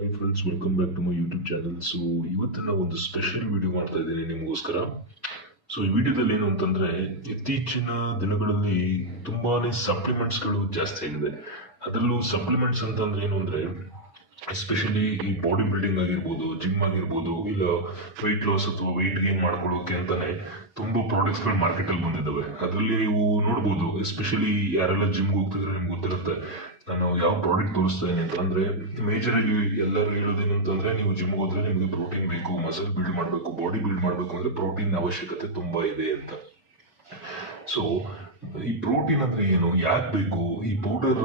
Hi friends, welcome back to my YouTube channel. ಇವತ್ತಿನ ಒಂದು special video ಮಾಡ್ತಾ ಇದ್ದೀನಿ ನಿಮಗೋಸ್ಕರ. ಈ ವಿಡಿಯೋದಲ್ಲಿ ಏನು ಅಂತಂದ್ರೆ, ಇತ್ತೀಚಿನ ದಿನಗಳಲ್ಲಿ ತುಂಬಾನೇ ಸಪ್ಲಿಮೆಂಟ್ಸ್ಗಳು ಜಾಸ್ತಿ ಆಗಿದೆ. ಅದರಲ್ಲೂ ಸಪ್ಲಿಮೆಂಟ್ಸ್ ಅಂತಂದ್ರೆ ಏನು ಅಂದ್ರೆ, ಎಸ್ಪೆಷಲಿ ಈ ಬಾಡಿ ಬಿಲ್ಡಿಂಗ್ ಆಗಿರ್ಬೋದು, ಜಿಮ್ ಆಗಿರ್ಬೋದು, ಇಲ್ಲ ವೆಯ್ಟ್ ಲಾಸ್ ಅಥವಾ ವೆಯ್ಟ್ ಗೇನ್ ಮಾಡ್ಕೊಳ್ಳೋಕೆ ಅಂತಾನೆ ತುಂಬಾ ಪ್ರಾಡಕ್ಟ್ಸ್ಗಳು ಮಾರ್ಕೆಟಲ್ಲಿ ಬಂದಿದ್ದಾವೆ. ಅದರಲ್ಲಿ ನೀವು ನೋಡ್ಬೋದು, ಎಸ್ಪೆಷಲಿ ಯಾರೆಲ್ಲ ಜಿಮ್ಗೆ ಹೋಗ್ತಿದ್ರೆ ನಿಮ್ಗೆ ಗೊತ್ತಿರುತ್ತೆ ನಾನು ಯಾವ ಪ್ರಾಡಕ್ಟ್ ತೋರಿಸ್ತಾ ಇದ್ದೀನಿ ಅಂತ. ಅಂದ್ರೆ ಮೇಜರ್ ಆಗಿ ಎಲ್ಲರೂ ಹೇಳೋದೇನು ಅಂತಂದ್ರೆ, ನೀವು ಜಿಮ್ಗೆ ಹೋದ್ರೆ ನಿಮಗೆ ಪ್ರೋಟೀನ್ ಬೇಕು, ಮಸಲ್ ಬಿಲ್ಡ್ ಮಾಡಬೇಕು, ಬಾಡಿ ಬಿಲ್ಡ್ ಮಾಡಬೇಕು ಅಂದ್ರೆ ಪ್ರೋಟೀನ್ ಅವಶ್ಯಕತೆ ತುಂಬಾ ಇದೆ ಅಂತ. ಸೊ ಈ ಪ್ರೋಟೀನ್ ಅಂದ್ರೆ ಏನು, ಯಾಕೆ ಬೇಕು, ಈ ಪೌಡರ್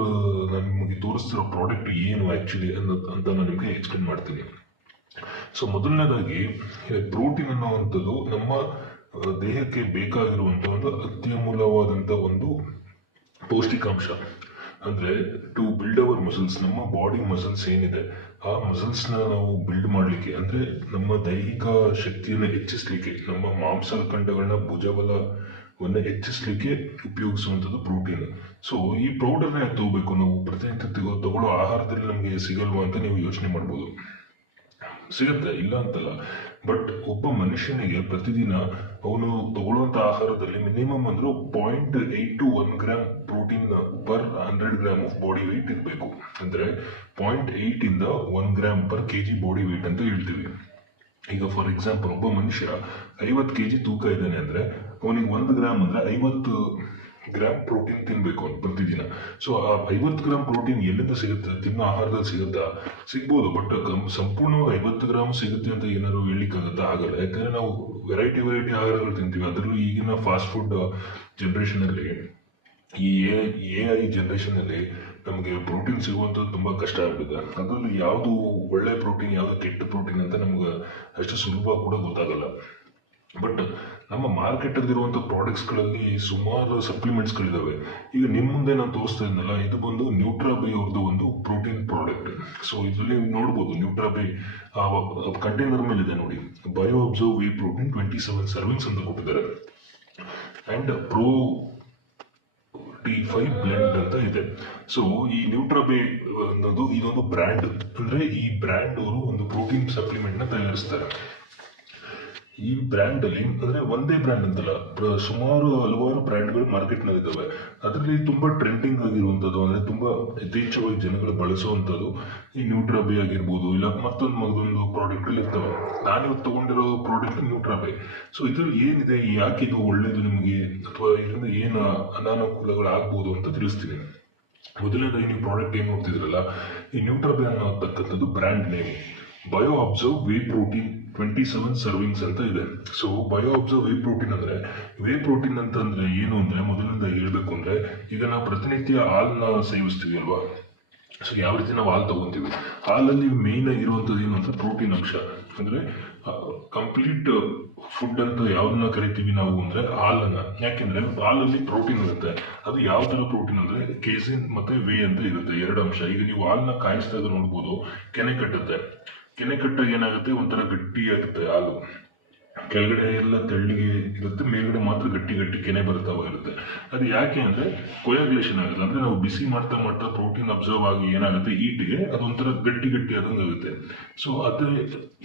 ನಾನು ನಿಮಗೆ ತೋರಿಸ್ತಿರೋ ಪ್ರಾಡಕ್ಟ್ ಏನು ಆಕ್ಚುಲಿ ಅಂತ ನಾನು ನಿಮಗೆ ಎಕ್ಸ್ಪ್ಲೇನ್ ಮಾಡ್ತೀನಿ. ಮೊದಲನೇದಾಗಿ ಪ್ರೋಟೀನ್ ಅನ್ನುವಂಥದ್ದು ನಮ್ಮ ದೇಹಕ್ಕೆ ಬೇಕಾಗಿರುವಂತಹ ಒಂದು ಅತ್ಯಮೂಲ್ಯವಾದಂಥ ಒಂದು ಪೌಷ್ಟಿಕಾಂಶ. ಅಂದ್ರೆ ಟು ಬಿಲ್ಡ್ ಅವರ್ ಮಸಲ್ಸ್, ನಮ್ಮ ಬಾಡಿ ಮಸಲ್ಸ್ ಏನಿದೆ ಆ ಮಸಲ್ಸ್ನ ನಾವು ಬಿಲ್ಡ್ ಮಾಡಲಿಕ್ಕೆ, ಅಂದ್ರೆ ನಮ್ಮ ದೈಹಿಕ ಶಕ್ತಿಯನ್ನು ಹೆಚ್ಚಿಸಲಿಕ್ಕೆ, ನಮ್ಮ ಮಾಂಸಖಂಡಗಳನ್ನ ಭುಜಬಲವನ್ನು ಹೆಚ್ಚಿಸಲಿಕ್ಕೆ ಉಪಯೋಗಿಸುವಂಥದ್ದು ಪ್ರೋಟೀನ್. ಈ ಪೌಡರ್ನ ಯಾಕೆ ತಗೋಬೇಕು ನಾವು, ಪ್ರತಿನಿತ್ಯ ತಗೊಳ್ಳೋ ಆಹಾರದಲ್ಲಿ ನಮಗೆ ಸಿಗಲ್ವಾ ಅಂತ ನೀವು ಯೋಚನೆ ಮಾಡ್ಬೋದು. ಸಿಗುತ್ತೆ, ಇಲ್ಲ ಅಂತಲ್ಲ. ಬಟ್ ಒಬ್ಬ ಮನುಷ್ಯನಿಗೆ ಪ್ರತಿದಿನ ಅವನು ತಗೊಳ್ಳುವಂತ ಆಹಾರದಲ್ಲಿ ಮಿನಿಮಮ್ ಅಂದ್ರೆ 0.8 to 1 gram protein per 100 gram of body weight ಇರಬೇಕು. ಅಂದ್ರೆ 0.8 ಇಂದ 1 gram per KG body weight ಅಂತ ಹೇಳ್ತೀವಿ. ಈಗ ಫಾರ್ ಎಕ್ಸಾಂಪಲ್, ಒಬ್ಬ ಮನುಷ್ಯ 50 kg ತೂಕ ಇದ್ದಾನೆ ಅಂದ್ರೆ ಅವನಿಗೆ 1 ಗ್ರಾಮ್ ಅಂದ್ರೆ 50 ಗ್ರಾಮ್ ಪ್ರೋಟೀನ್ ತಿನ್ಬೇಕು ಅಂತ ಪ್ರತಿದಿನ. ಆ 50 ಗ್ರಾಮ್ ಪ್ರೋಟೀನ್ ಎಲ್ಲಿಂದ ಸಿಗುತ್ತೆ, ತಿನ್ನೋ ಆಹಾರದಲ್ಲಿ ಸಿಗುತ್ತಾ, ಸಿಗ್ಬೋದು. ಬಟ್ ಸಂಪೂರ್ಣವಾಗಿ 50 ಗ್ರಾಮ್ ಸಿಗುತ್ತೆ ಅಂತ ಏನಾದ್ರು ಹೇಳಲಿಕ್ಕಾಗತ್ತಾ, ಆಗಲ್ಲ. ಯಾಕಂದ್ರೆ ನಾವು ವೆರೈಟಿ ಆಹಾರಗಳು ತಿಂತೀವಿ. ಅದರಲ್ಲೂ ಈಗಿನ ಫಾಸ್ಟ್ ಫುಡ್ ಜನರೇಷನ್ ಅಲ್ಲಿ, ಈ AI ಜನರೇಷನ್ ಅಲ್ಲಿ ನಮಗೆ ಪ್ರೋಟೀನ್ ಸಿಗುವಂಥದ್ದು ತುಂಬಾ ಕಷ್ಟ ಆಗ್ಬಿದೆ. ಅದರಲ್ಲೂ ಯಾವುದು ಒಳ್ಳೆ ಪ್ರೋಟೀನ್, ಯಾವುದು ಕೆಟ್ಟ ಪ್ರೋಟೀನ್ ಅಂತ ನಮ್ಗೆ ಅಷ್ಟು ಸುಲಭ ಕೂಡ ಗೊತ್ತಾಗಲ್ಲ. ಬಟ್ ನಮ್ಮ ಮಾರ್ಕೆಟ್ ಅಲ್ಲಿರುವಂಥ ಪ್ರಾಡಕ್ಟ್ಸ್ಗಳಲ್ಲಿ ಸುಮಾರು ಸಪ್ಲಿಮೆಂಟ್ಸ್ಗಳಿದಾವೆ. ಈಗ ನಿಮ್ಮ ಮುಂದೆ ನಾನು ತೋರಿಸ್ತಾ ಇದ್ನಲ್ಲ, ಇದು ಬಂದು ನ್ಯೂಟ್ರಾಬೈ ಅವ್ರದ್ದು ಒಂದು ಪ್ರೋಟೀನ್ ಪ್ರಾಡಕ್ಟ್. ಇದರಲ್ಲಿ ನೋಡ್ಬೋದು, ನ್ಯೂಟ್ರಾಬೈ ಕಂಟೈನರ್ ಮೇಲೆ ಇದೆ ನೋಡಿ, bio observe V protein 27 servings ಅಂತ ಕೊಟ್ಟಿದ್ದಾರೆ. ಅಂಡ್ ಪ್ರೋ T5 ಬ್ಲೆಂಡ್ ಅಂತ ಇದೆ. ಈ ನ್ಯೂಟ್ರಾಬೈ ಅನ್ನೋದು ಇದೊಂದು ಬ್ರ್ಯಾಂಡ್. ಅಂದ್ರೆ ಈ ಬ್ರ್ಯಾಂಡ್ ಅವರು ಒಂದು ಪ್ರೋಟೀನ್ ಸಪ್ಲಿಮೆಂಟ್ ನ ತಯಾರಿಸ್ತಾರೆ. ಈ ಬ್ರ್ಯಾಂಡ್ ಅಲ್ಲಿ ಅಂದ್ರೆ ಒಂದೇ ಬ್ರ್ಯಾಂಡ್ ಅಂತಲ್ಲ, ಹಲವಾರು ಬ್ರ್ಯಾಂಡ್ಗಳು ಮಾರ್ಕೆಟ್ ನಲ್ಲಿ ಇದಾವೆ. ಅದರಲ್ಲಿ ತುಂಬಾ ಟ್ರೆಂಡಿಂಗ್ ಆಗಿರುವಂತದ್ದು, ಅಂದ್ರೆ ತುಂಬಾ ಯಥೇಚ್ಛವಾಗಿ ಜನಗಳು ಬಳಸುವಂತದ್ದು ಈ ನ್ಯೂಟ್ರಾಬೈ ಆಗಿರ್ಬೋದು, ಇಲ್ಲ ಮತ್ತೊಂದು ಪ್ರಾಡಕ್ಟ್ ಇರ್ತವೆ. ನಾನಿವತ್ತು ತಗೊಂಡಿರೋ ಪ್ರಾಡಕ್ಟ್ ನ್ಯೂಟ್ರಾಬೈ. ಇದ್ರಲ್ಲಿ ಏನಿದೆ, ಯಾಕೆ ಇದು ಒಳ್ಳೇದು ನಿಮಗೆ, ಅಥವಾ ಇದರಿಂದ ಏನು ಅನಾನುಕೂಲಗಳು ಆಗ್ಬೋದು ಅಂತ ತಿಳಿಸ್ತೀನಿ. ಮೊದಲನೇದಾಗಿ ನೀವು ಪ್ರಾಡಕ್ಟ್ ಏನ್ ನೋಡ್ತಿದ್ರಲ್ಲ, ಈ ನ್ಯೂಟ್ರಾಬೈ ಅನ್ನತಕ್ಕಂಥದ್ದು brand name bio observe whey protein 27 servings ಅಂತ ಇದೆ. ಬಯೋ ಅಬ್ಸರ್ವ್ ವೇ ಪ್ರೋಟೀನ್ ಅಂದ್ರೆ, ವೇ ಪ್ರೋಟೀನ್ ಅಂತ ಅಂದ್ರೆ ಏನು ಅಂದ್ರೆ, ಮೊದಲಿಂದ ಹೇಳ್ಬೇಕು ಅಂದ್ರೆ, ಈಗ ನಾವು ಪ್ರತಿನಿತ್ಯ ಹಾಲನ್ನ ಸೇವಿಸ್ತೀವಿ ಅಲ್ವಾ. ಯಾವ ರೀತಿ ನಾವು ಹಾಲು ತಗೊಂತೀವಿ, ಹಾಲಲ್ಲಿ ಮೇನ್ ಆಗಿರುವಂಥದ್ದು ಏನು ಅಂತ ಪ್ರೋಟೀನ್ ಅಂಶ. ಅಂದ್ರೆ ಕಂಪ್ಲೀಟ್ ಫುಡ್ ಅಂತ ಯಾವ್ದನ್ನ ಕರಿತೀವಿ ನಾವು ಅಂದ್ರೆ ಹಾಲನ್ನ. ಯಾಕೆಂದ್ರೆ ಹಾಲಲ್ಲಿ ಪ್ರೋಟೀನ್ ಇರುತ್ತೆ. ಅದು ಯಾವ ತರ ಪ್ರೋಟೀನ್ ಅಂದ್ರೆ ಕೇಸಿನ್ ಮತ್ತೆ ವೇ ಅಂತ ಇರುತ್ತೆ, ಎರಡು ಅಂಶ. ಈಗ ನೀವು ಹಾಲನ್ನ ಕಾಯಿಸಿದಾಗ ನೋಡ್ಬೋದು, ಕೆನೆ ಕಟ್ಟುತ್ತೆ. ಕೆನೆ ಕಟ್ಟಾಗ ಏನಾಗುತ್ತೆ, ಒಂಥರ ಗಟ್ಟಿ ಆಗುತ್ತೆ ಹಾಲು. ಕೆಳಗಡೆ ಎಲ್ಲ ತೆಳ್ಳಗೆ ಇರುತ್ತೆ, ಮೇಲ್ಗಡೆ ಮಾತ್ರ ಗಟ್ಟಿ ಕೆನೆ ಬರ್ತಾವ ಇರುತ್ತೆ. ಅದು ಯಾಕೆ ಅಂದ್ರೆ ಕೊಯಾಗ್ಯುಲೇಷನ್ ಆಗುತ್ತೆ. ಅಂದ್ರೆ ನಾವು ಬಿಸಿ ಮಾಡ್ತಾ ಪ್ರೋಟೀನ್ ಅಬ್ಸರ್ವ್ ಆಗಿ ಏನಾಗುತ್ತೆ, ಹೀಟ್ಗೆ ಅದೊಂಥರ ಗಟ್ಟಿ ಆದಂಗೆ ಆಗುತ್ತೆ. ಅದೇ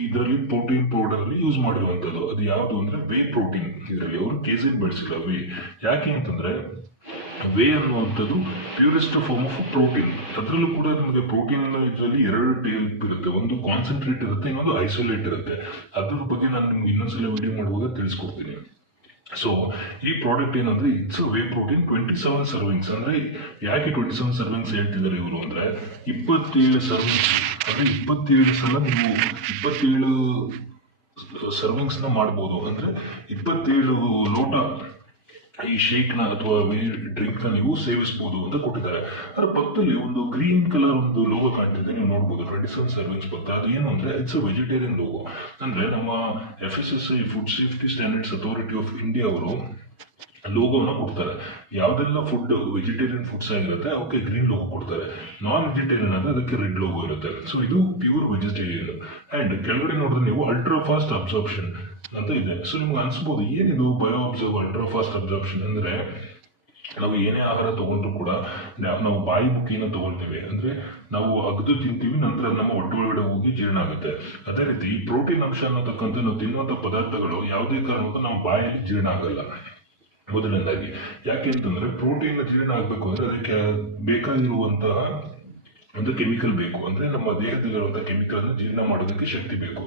ಇದರಲ್ಲಿ ಪ್ರೋಟೀನ್ ಪೌಡರ್ ಅಲ್ಲಿ ಯೂಸ್ ಮಾಡಿರುವಂತದ್ದು ಅದು ಯಾವುದು ಅಂದ್ರೆ ವೇ ಪ್ರೋಟೀನ್. ಇದರಲ್ಲಿ ಅವರು ಕೇಸಿನ್ ಬಳಸಿಲ್ಲ, ವೇ. ಯಾಕೆ ಅಂತಂದ್ರೆ ವೇ ಅನ್ನುವಂಥದ್ದು ಪ್ಯೂರೆಸ್ಟ್ ಫಾರ್ಮ್ ಆಫ್ ಪ್ರೋಟೀನ್. ಅದರಲ್ಲೂ ಕೂಡ ನಿಮಗೆ ಪ್ರೋಟೀನ್ ಇದರಲ್ಲಿ 2 ಟೈಪ್ ಇರುತ್ತೆ, ಒಂದು ಕಾನ್ಸಂಟ್ರೇಟ್ ಇರುತ್ತೆ, ಇನ್ನೊಂದು ಐಸೋಲೇಟ್ ಇರುತ್ತೆ. ಅದ್ರ ಬಗ್ಗೆ ನಾನು ನಿಮ್ಗೆ ಇನ್ನೊಂದ್ಸಲ ವಿಡಿಯೋ ಮಾಡುವಾಗ ತಿಳಿಸ್ಕೊಡ್ತೀನಿ. ಈ ಪ್ರಾಡಕ್ಟ್ ಏನಂದ್ರೆ, ಇಟ್ಸ್ ವೇ ಪ್ರೋಟೀನ್ 27 ಸರ್ವಿಂಗ್ಸ್. ಅಂದ್ರೆ ಯಾಕೆ 27 ಸರ್ವಿಂಗ್ಸ್ ಹೇಳ್ತಿದ್ದಾರೆ ಇವರು ಅಂದ್ರೆ, 27 ಸರ್ವಿಂಗ್ಸ್ ಅಂದ್ರೆ 27 ಸಲ ನೀವು 27 ಸರ್ವಿಂಗ್ಸ್ ನ ಮಾಡ್ಬೋದು. ಅಂದ್ರೆ 27 ಲೋಟ ಈ ಶೇಕ್ ನ ಅಥವಾ ಡ್ರಿಂಕ್ ನ ನೀವು ಸೇವಿಸಬಹುದು ಅಂತ ಕೊಟ್ಟಿದ್ದಾರೆ. ಅದರ ಪಕ್ಕದಲ್ಲಿ ಒಂದು ಗ್ರೀನ್ ಕಲರ್ ಒಂದು ಲೋಗೋ ಕಾಣ್ತಿದೆ, ನೀವು ನೋಡಬಹುದು 27 ಸರ್ವಿಂಗ್ಸ್ ಪಕ್ಕ. ಅದು ಏನು ಅಂದ್ರೆ, ಇಟ್ಸ್ ಅ ವೆಜಿಟೇರಿಯನ್ ಲೋಗೋ. ಅಂದ್ರೆ ನಮ್ಮ FSSAI food safety standards authority of India ಅವರು ಲೋಗೋನ ಕೊಡ್ತಾರೆ. ಯಾವ್ದೆಲ್ಲ ಫುಡ್ ವೆಜಿಟೇರಿಯನ್ ಫುಡ್ಸ್ ಆಗಿರುತ್ತೆ ಅವಕ್ಕೆ ಗ್ರೀನ್ ಲೋಗೋ ಕೊಡ್ತಾರೆ. ನಾನ್ ವೆಜಿಟೇರಿಯನ್ ಅಂದ್ರೆ ಅದಕ್ಕೆ ರೆಡ್ ಲೋಗೋ ಇರುತ್ತೆ. ಇದು ಪ್ಯೂರ್ ವೆಜಿಟೇರಿಯನ್. ಅಂಡ್ ಕೆಳಗಡೆ ನೋಡಿದ್ರೆ ನೀವು ಅಲ್ಟ್ರಾ ಫಾಸ್ಟ್ ಅಬ್ಸಾರ್ಪ್ಷನ್ ಅಂತ ಇದೆ. ನಿಮ್ಗೆ ಅನ್ಸ್ಬೋದು, ಏನಿದು bio observe ultra fast absorption ಅಂದ್ರೆ, ನಾವು ಏನೇ ಆಹಾರ ತಗೊಂಡ್ರು ಕೂಡ ನಾವು ಬಾಯಿ ಮುಖೇನ ತಗೊಳ್ತೇವೆ, ಅಂದ್ರೆ ನಾವು ಅಗದು ತಿಂತೀವಿ, ನಂತರ ನಮ್ಮ ಹೊಟ್ಟೆ ಒಳಗಡೆ ಹೋಗಿ ಜೀರ್ಣ ಆಗುತ್ತೆ. ಅದೇ ರೀತಿ ಈ ಪ್ರೋಟೀನ್ ಅಂಶ ಅನ್ನತಕ್ಕಂಥ ನಾವು ತಿನ್ನುವಂಥ ಪದಾರ್ಥಗಳು ಯಾವುದೇ ಕಾರಣಕ್ಕೂ ನಮ್ಮ ಬಾಯಲ್ಲಿ ಜೀರ್ಣ ಆಗಲ್ಲ. ಮೊದಲನೇದಾಗಿ ಯಾಕೆ ಅಂತಂದ್ರೆ ಪ್ರೋಟೀನ್ ಜೀರ್ಣ ಆಗಬೇಕು ಅಂದ್ರೆ ಅದಕ್ಕೆ ಬೇಕಾಗಿರುವಂತಹ ಒಂದು ಕೆಮಿಕಲ್ ಬೇಕು, ಅಂದ್ರೆ ನಮ್ಮ ದೇಹದಲ್ಲಿರುವಂತಹ ಕೆಮಿಕಲ್ ಅನ್ನು ಜೀರ್ಣ ಮಾಡೋದಕ್ಕೆ ಶಕ್ತಿ ಬೇಕು.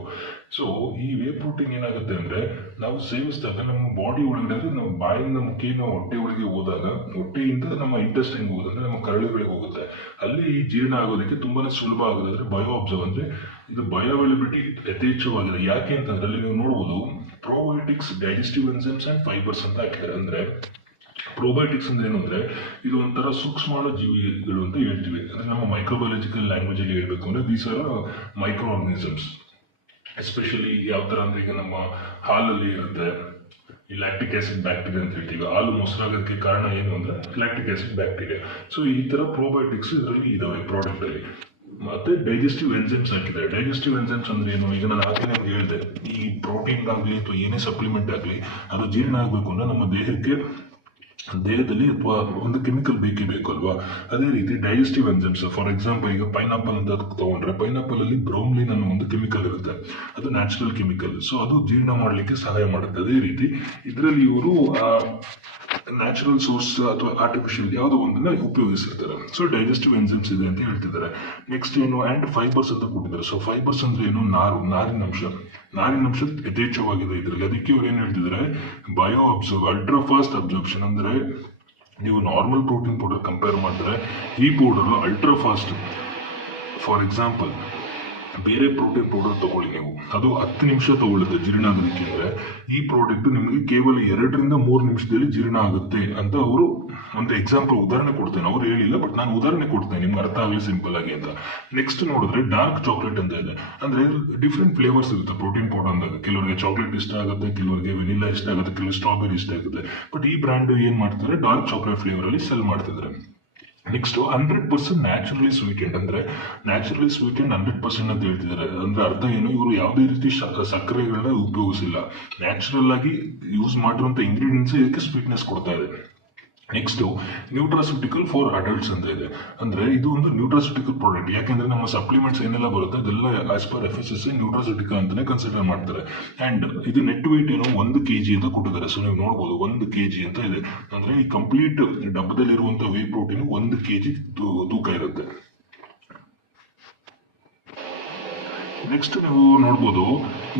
ಸೊ ಈ ವೇ ಪ್ರೋಟೀನ್ ಏನಾಗುತ್ತೆ ಅಂದ್ರೆ ನಾವು ಸೇವಿಸಿದಾಗ ನಮ್ಮ ಬಾಡಿ ಒಳಗಡೆ, ಅಂದ್ರೆ ನಮ್ಮ ಬಾಯಿಂದ ಮುಖೇನ ಹೊಟ್ಟೆ ಒಳಗೆ ಹೋದಾಗ ಹೊಟ್ಟೆಯಿಂದ ನಮ್ಮ ಇಂಟೆಸ್ಟೈನ್ ಹೋಗುತ್ತೆ, ಅಂದ್ರೆ ನಮ್ಮ ಕರಳುಗಳಿಗೆ ಹೋಗುತ್ತೆ. ಅಲ್ಲಿ ಈ ಜೀರ್ಣ ಆಗೋದಕ್ಕೆ ತುಂಬಾನೇ ಸುಲಭ ಆಗುತ್ತೆ. ಅಂದ್ರೆ ಬಯೋ ಅಬ್ಸರ್ವ್, ಅಂದ್ರೆ ಇದು ಬಯೋಅವೈಲಬಿಲಿಟಿ ಯಥೇಚ್ಛವಾಗಿದೆ. ಯಾಕೆ ಅಂತಂದ್ರೆ ಅಲ್ಲಿ ನೀವು ನೋಡಬಹುದು probiotics, digestive enzymes and fibres ಅಂತ ಹಾಕಿದ್ದಾರೆ. ಅಂದ್ರೆ ಪ್ರೋಬಯೋಟಿಕ್ಸ್ ಅಂದ್ರೆ ಏನು ಅಂದ್ರೆ ಇದು ಒಂಥರ ಸೂಕ್ಷ್ಮಾಣು ಜೀವಿಗಳು ಅಂತ ಹೇಳ್ತೀವಿ. ಅಂದ್ರೆ ನಮ್ಮ ಮೈಕ್ರೋಬಯಾಲಜಿಕಲ್ ಲ್ಯಾಂಗ್ವೇಜ್ ಅಲ್ಲಿ ಹೇಳ್ಬೇಕು ಅಂದ್ರೆ these are micro organisms. Especially ಯಾವ ತರ ಅಂದ್ರೆ ಈಗ ನಮ್ಮ ಹಾಲಲ್ಲಿ ಇರುತ್ತೆ ಈ ಲ್ಯಾಕ್ಟಿಕ್ ಆಸಿಡ್ ಬ್ಯಾಕ್ಟೀರಿಯಾ ಅಂತ ಹೇಳ್ತೀವಿ. ಹಾಲು ಮೊಸರಾಗೋದಕ್ಕೆ ಕಾರಣ ಏನು ಅಂದ್ರೆ ಲ್ಯಾಕ್ಟಿಕ್ ಆಸಿಡ್ ಬ್ಯಾಕ್ಟೀರಿಯಾ. ಸೊ ಈ ತರ ಪ್ರೋಬಯೋಟಿಕ್ಸ್ ಇದರಲ್ಲಿ ಇದಾವೆ ಪ್ರಾಡಕ್ಟ್ ಅಲ್ಲಿ. ಮತ್ತೆ ಡೈಜೆಸ್ಟಿವ್ ಎನ್ಸೈಮ್ಸ್ ಹಾಕಿದ್ದಾರೆ. ಡೈಜೆಸ್ಟಿವ್ ಎನ್ಸೈಮ್ಸ್ ಅಂದ್ರೆ ಏನು, ಈಗ ನಾನು ಆಗಲೇ ನಿಮ್ಗೆ ಹೇಳಿದೆ, ಈ ಪ್ರೋಟೀನ್ ಆಗಲಿ ಅಥವಾ ಏನೇ ಸಪ್ಲಿಮೆಂಟ್ ಆಗಲಿ ಅದು ಜೀರ್ಣ ಆಗಬೇಕು ಅಂದ್ರೆ ನಮ್ಮ ದೇಹದಲ್ಲಿ ಅಥವಾ ಒಂದು ಕೆಮಿಕಲ್ ಬೇಕೇ ಬೇಕು ಅಲ್ವಾ. ಅದೇ ರೀತಿ ಡೈಜೆಸ್ಟಿವ್ ಎನ್ಸೈಮ್ಸ್, ಫಾರ್ ಎಕ್ಸಾಂಪಲ್ ಈಗ ಪೈನಾಪಲ್ ಅಂತ ತಗೊಂಡ್ರೆ ಪೈನಾಪಲ್ ಅಲ್ಲಿ ಬ್ರೌಮ್ಲಿನ್ ಅನ್ನೋ ಒಂದು ಕೆಮಿಕಲ್ ಇರುತ್ತೆ, ಅದು ನ್ಯಾಚುರಲ್ ಕೆಮಿಕಲ್. ಸೊ ಅದು ಜೀರ್ಣ ಮಾಡಲಿಕ್ಕೆ ಸಹಾಯ ಮಾಡುತ್ತೆ. ಅದೇ ರೀತಿ ಇದರಲ್ಲಿ ಇವರು ನ್ಯಾಚುರಲ್ ಸೋರ್ಸ್ ಅಥವಾ ಆರ್ಟಿಫಿಷಿಯಲ್ ಯಾವುದೋ ಒಂದನ್ನ ಉಪಯೋಗಿಸಿರ್ತಾರೆ. ಸೊ ಡೈಜೆಸ್ಟಿವ್ ಎನ್ಸೈಮ್ಸ್ ಇದೆ ಅಂತ ಹೇಳ್ತಿದ್ದಾರೆ. ನೆಕ್ಸ್ಟ್ ಏನು, ಅಂಡ್ ಫೈಬರ್ಸ್ ಅಂತ ಕೊಟ್ಟಿದ್ದಾರೆ. ಸೊ ಫೈಬರ್ಸ್ ಅಂದ್ರೆ ಏನು, ನಾರಿನಂಶ ಯಥೇಚ್ಛವಾಗಿದೆ ಇದರಲ್ಲಿ. ಅದಕ್ಕೆ ಅವ್ರು ಏನ್ ಹೇಳ್ತಿದ್ದಾರೆ, bio observe, ultra fast absorption. ಅಂದ್ರೆ ನೀವು ನಾರ್ಮಲ್ ಪ್ರೋಟೀನ್ ಪೌಡರ್ ಕಂಪೇರ್ ಮಾಡಿದ್ರೆ ಈ powder ultra fast. For example ಬೇರೆ ಪ್ರೋಟೀನ್ ಪೌಡರ್ ತಗೊಳ್ಳಿ ನೀವು, ಅದು 10 ನಿಮಿಷ ತಗೊಳ್ಳುತ್ತೆ ಜೀರ್ಣ ಆಗೋದಕ್ಕೆ. ಅಂದ್ರೆ ಈ ಪ್ರಾಡಕ್ಟ್ ನಿಮಗೆ ಕೇವಲ 2 ರಿಂದ 3 ನಿಮಿಷದಲ್ಲಿ ಜೀರ್ಣ ಆಗುತ್ತೆ ಅಂತ ಅವರು ಒಂದು ಎಕ್ಸಾಂಪಲ್ ಉದಾಹರಣೆ ಕೊಡ್ತೇನೆ. ಅವ್ರು ಹೇಳಿಲ್ಲ, ಬಟ್ ನಾನು ಉದಾಹರಣೆ ಕೊಡ್ತೇನೆ ನಿಮ್ಗೆ ಅರ್ಥ ಆಗಲಿ ಸಿಂಪಲ್ ಆಗಿ ಅಂತ. ನೆಕ್ಸ್ಟ್ ನೋಡಿದ್ರೆ ಡಾರ್ಕ್ ಚಾಕ್ಲೇಟ್ ಅಂತ ಇದೆ. ಅಂದ್ರೆ ಡಿಫ್ರೆಂಟ್ ಫ್ಲೇವರ್ಸ್ ಇರುತ್ತೆ ಪ್ರೋಟೀನ್ ಪೌಡರ್ ಅಂದಾಗ. ಕೆಲವರಿಗೆ ಚಾಕ್ಲೇಟ್ ಇಷ್ಟ ಆಗುತ್ತೆ, ಕೆಲವರಿಗೆ ವೆನಿಲಾ ಇಷ್ಟ ಆಗುತ್ತೆ, ಕೆಲವರು ಸ್ಟ್ರಾಬೆರಿ ಇಷ್ಟ ಆಗುತ್ತೆ. ಬಟ್ ಈ ಬ್ರ್ಯಾಂಡ್ ಏನ್ ಮಾಡ್ತಾರೆ, ಡಾರ್ಕ್ ಚಾಕ್ಲೇಟ್ ಫ್ಲೇವರ್ ಅಲ್ಲಿ ಸೆಲ್ ಮಾಡ್ತಿದ್ದಾರೆ. Next 100% naturally sweetened. ಅಂದ್ರೆ ನ್ಯಾಚುರಲಿ ಸ್ವೀಟೆಂಡ್ 100% ಅಂತ ಹೇಳ್ತಿದ್ದಾರೆ. ಅಂದ್ರೆ ಅರ್ಥ ಏನು, ಇವರು ಯಾವುದೇ ರೀತಿ ಸಕ್ಕರೆಗಳನ್ನ ಉಪಯೋಗಿಸಿಲ್ಲ, ನ್ಯಾಚುರಲ್ ಆಗಿ ಯೂಸ್ ಮಾಡಿರುವಂತ ಇಂಗ್ರೀಡಿಯೆಂಟ್ಸ್ ಇದಕ್ಕೆ ಸ್ವೀಟ್ನೆಸ್ ಕೊಡ್ತಾ ಇದೆ. ನೆಕ್ಸ್ಟ್ ನ್ಯೂಟ್ರಾಸ್ಯೂಟಿಕಲ್ ಫಾರ್ ಅಡಲ್ಟ್ಸ್ ಅಂತ ಇದೆ. ಅಂದ್ರೆ ಇದು ಒಂದು ನ್ಯೂಟ್ರಾಸ್ಯೂಟಿಕಲ್ ಪ್ರಾಡಕ್ಟ್. ಯಾಕೆಂದ್ರೆ ನಮ್ಮ ಸಪ್ಲಿಮೆಂಟ್ಸ್ ಏನೆಲ್ಲ ಬರುತ್ತೆ ಅದೆಲ್ಲ ಆಸ್ ಪರ್ FSSAI ನ್ಯೂಟ್ರಾಸ್ಯೂಟಿಕಲ್ ಅಂತಾನೆ ಕನ್ಸಿಡರ್ ಮಾಡ್ತಾರೆ. ಅಂಡ್ ಇದು ನೆಟ್ ವೇಟ್ ಏನೋ 1 kg ಅಂತ ಕೊಟ್ಟಿದ್ದಾರೆ. ಸೊ ನೀವು ನೋಡಬಹುದು 1 kg ಅಂತ ಇದೆ. ಅಂದ್ರೆ ಈ ಕಂಪ್ಲೀಟ್ ಡಬ್ಬದಲ್ಲಿರುವಂತಹ ವೇ ಪ್ರೋಟೀನ್ 1 kg ತೂಕ ಇರುತ್ತೆ. ನೆಕ್ಸ್ಟ್ ನೀವು ನೋಡ್ಬೋದು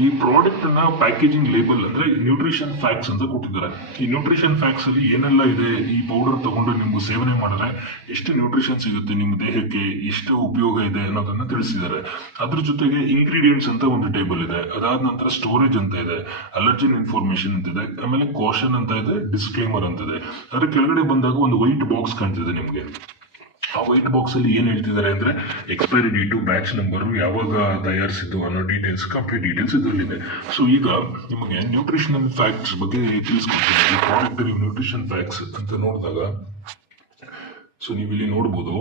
ಈ ಪ್ರಾಡಕ್ಟ್ ನ ಪ್ಯಾಕೇಜಿಂಗ್ ಲೇಬಲ್, ಅಂದ್ರೆ ನ್ಯೂಟ್ರಿಷನ್ ಫ್ಯಾಕ್ಟ್ಸ್ ಅಂತ ಕೊಟ್ಟಿದ್ದಾರೆ. ಈ ನ್ಯೂಟ್ರಿಷನ್ ಫ್ಯಾಕ್ಟ್ಸ್ ಅಲ್ಲಿ ಏನೆಲ್ಲ ಇದೆ, ಈ ಪೌಡರ್ ತಗೊಂಡು ನಿಮ್ಗೆ ಸೇವನೆ ಮಾಡಿದ್ರೆ ಎಷ್ಟು ನ್ಯೂಟ್ರಿಷನ್ ಸಿಗುತ್ತೆ ನಿಮ್ಮ ದೇಹಕ್ಕೆ, ಎಷ್ಟು ಉಪಯೋಗ ಇದೆ ಅನ್ನೋದನ್ನ ತಿಳಿಸಿದ್ದಾರೆ. ಅದ್ರ ಜೊತೆಗೆ ಇಂಗ್ರೀಡಿಯೆಂಟ್ಸ್ ಅಂತ ಒಂದು ಟೇಬಲ್ ಇದೆ. ಅದಾದ ನಂತರ ಸ್ಟೋರೇಜ್ ಅಂತ ಇದೆ, ಅಲರ್ಜನ್ ಇನ್ಫಾರ್ಮೇಶನ್ ಅಂತ ಇದೆ, ಆಮೇಲೆ ಕಾಷನ್ ಅಂತ ಇದೆ, ಡಿಸ್ಕ್ಲೇಮರ್ ಅಂತ ಇದೆ. ಅದ್ರ ಕೆಳಗಡೆ ಬಂದಾಗ ಒಂದು ವೈಟ್ ಬಾಕ್ಸ್ ಕಾಣ್ತಿದೆ ನಿಮ್ಗೆ. ಆ ವೈಟ್ ಬಾಕ್ಸ್ ಅಲ್ಲಿ ಏನ್ ಹೇಳ್ತಿದ್ದಾರೆ ಅಂದ್ರೆ ಎಕ್ಸ್ಪೈರಿ ಡೇಟು, ಬ್ಯಾಚ್ ನಂಬರು, ಯಾವಾಗ ತಯಾರಿಸಿದ್ದು ಅನ್ನೋ ಡೀಟೇಲ್ಸ್, ಕಂಪ್ಲೀಟ್ ಡೀಟೇಲ್ಸ್ ಇದರಲ್ಲಿದೆ. ಸೊ ಈಗ ನಿಮಗೆ ನ್ಯೂಟ್ರಿಷನಲ್ ಫ್ಯಾಕ್ಟ್ಸ್ ಬಗ್ಗೆ ತಿಳಿಸ್ಕೊಡ್ತೀನಿ. ಈ ಪ್ರಾಡಕ್ಟ್ ನೀವು ನ್ಯೂಟ್ರಿಷನ್ ಫ್ಯಾಕ್ಟ್ಸ್ ಅಂತ ನೋಡಿದಾಗ ಸೊ ನೀವು ಇಲ್ಲಿ ನೋಡ್ಬೋದು,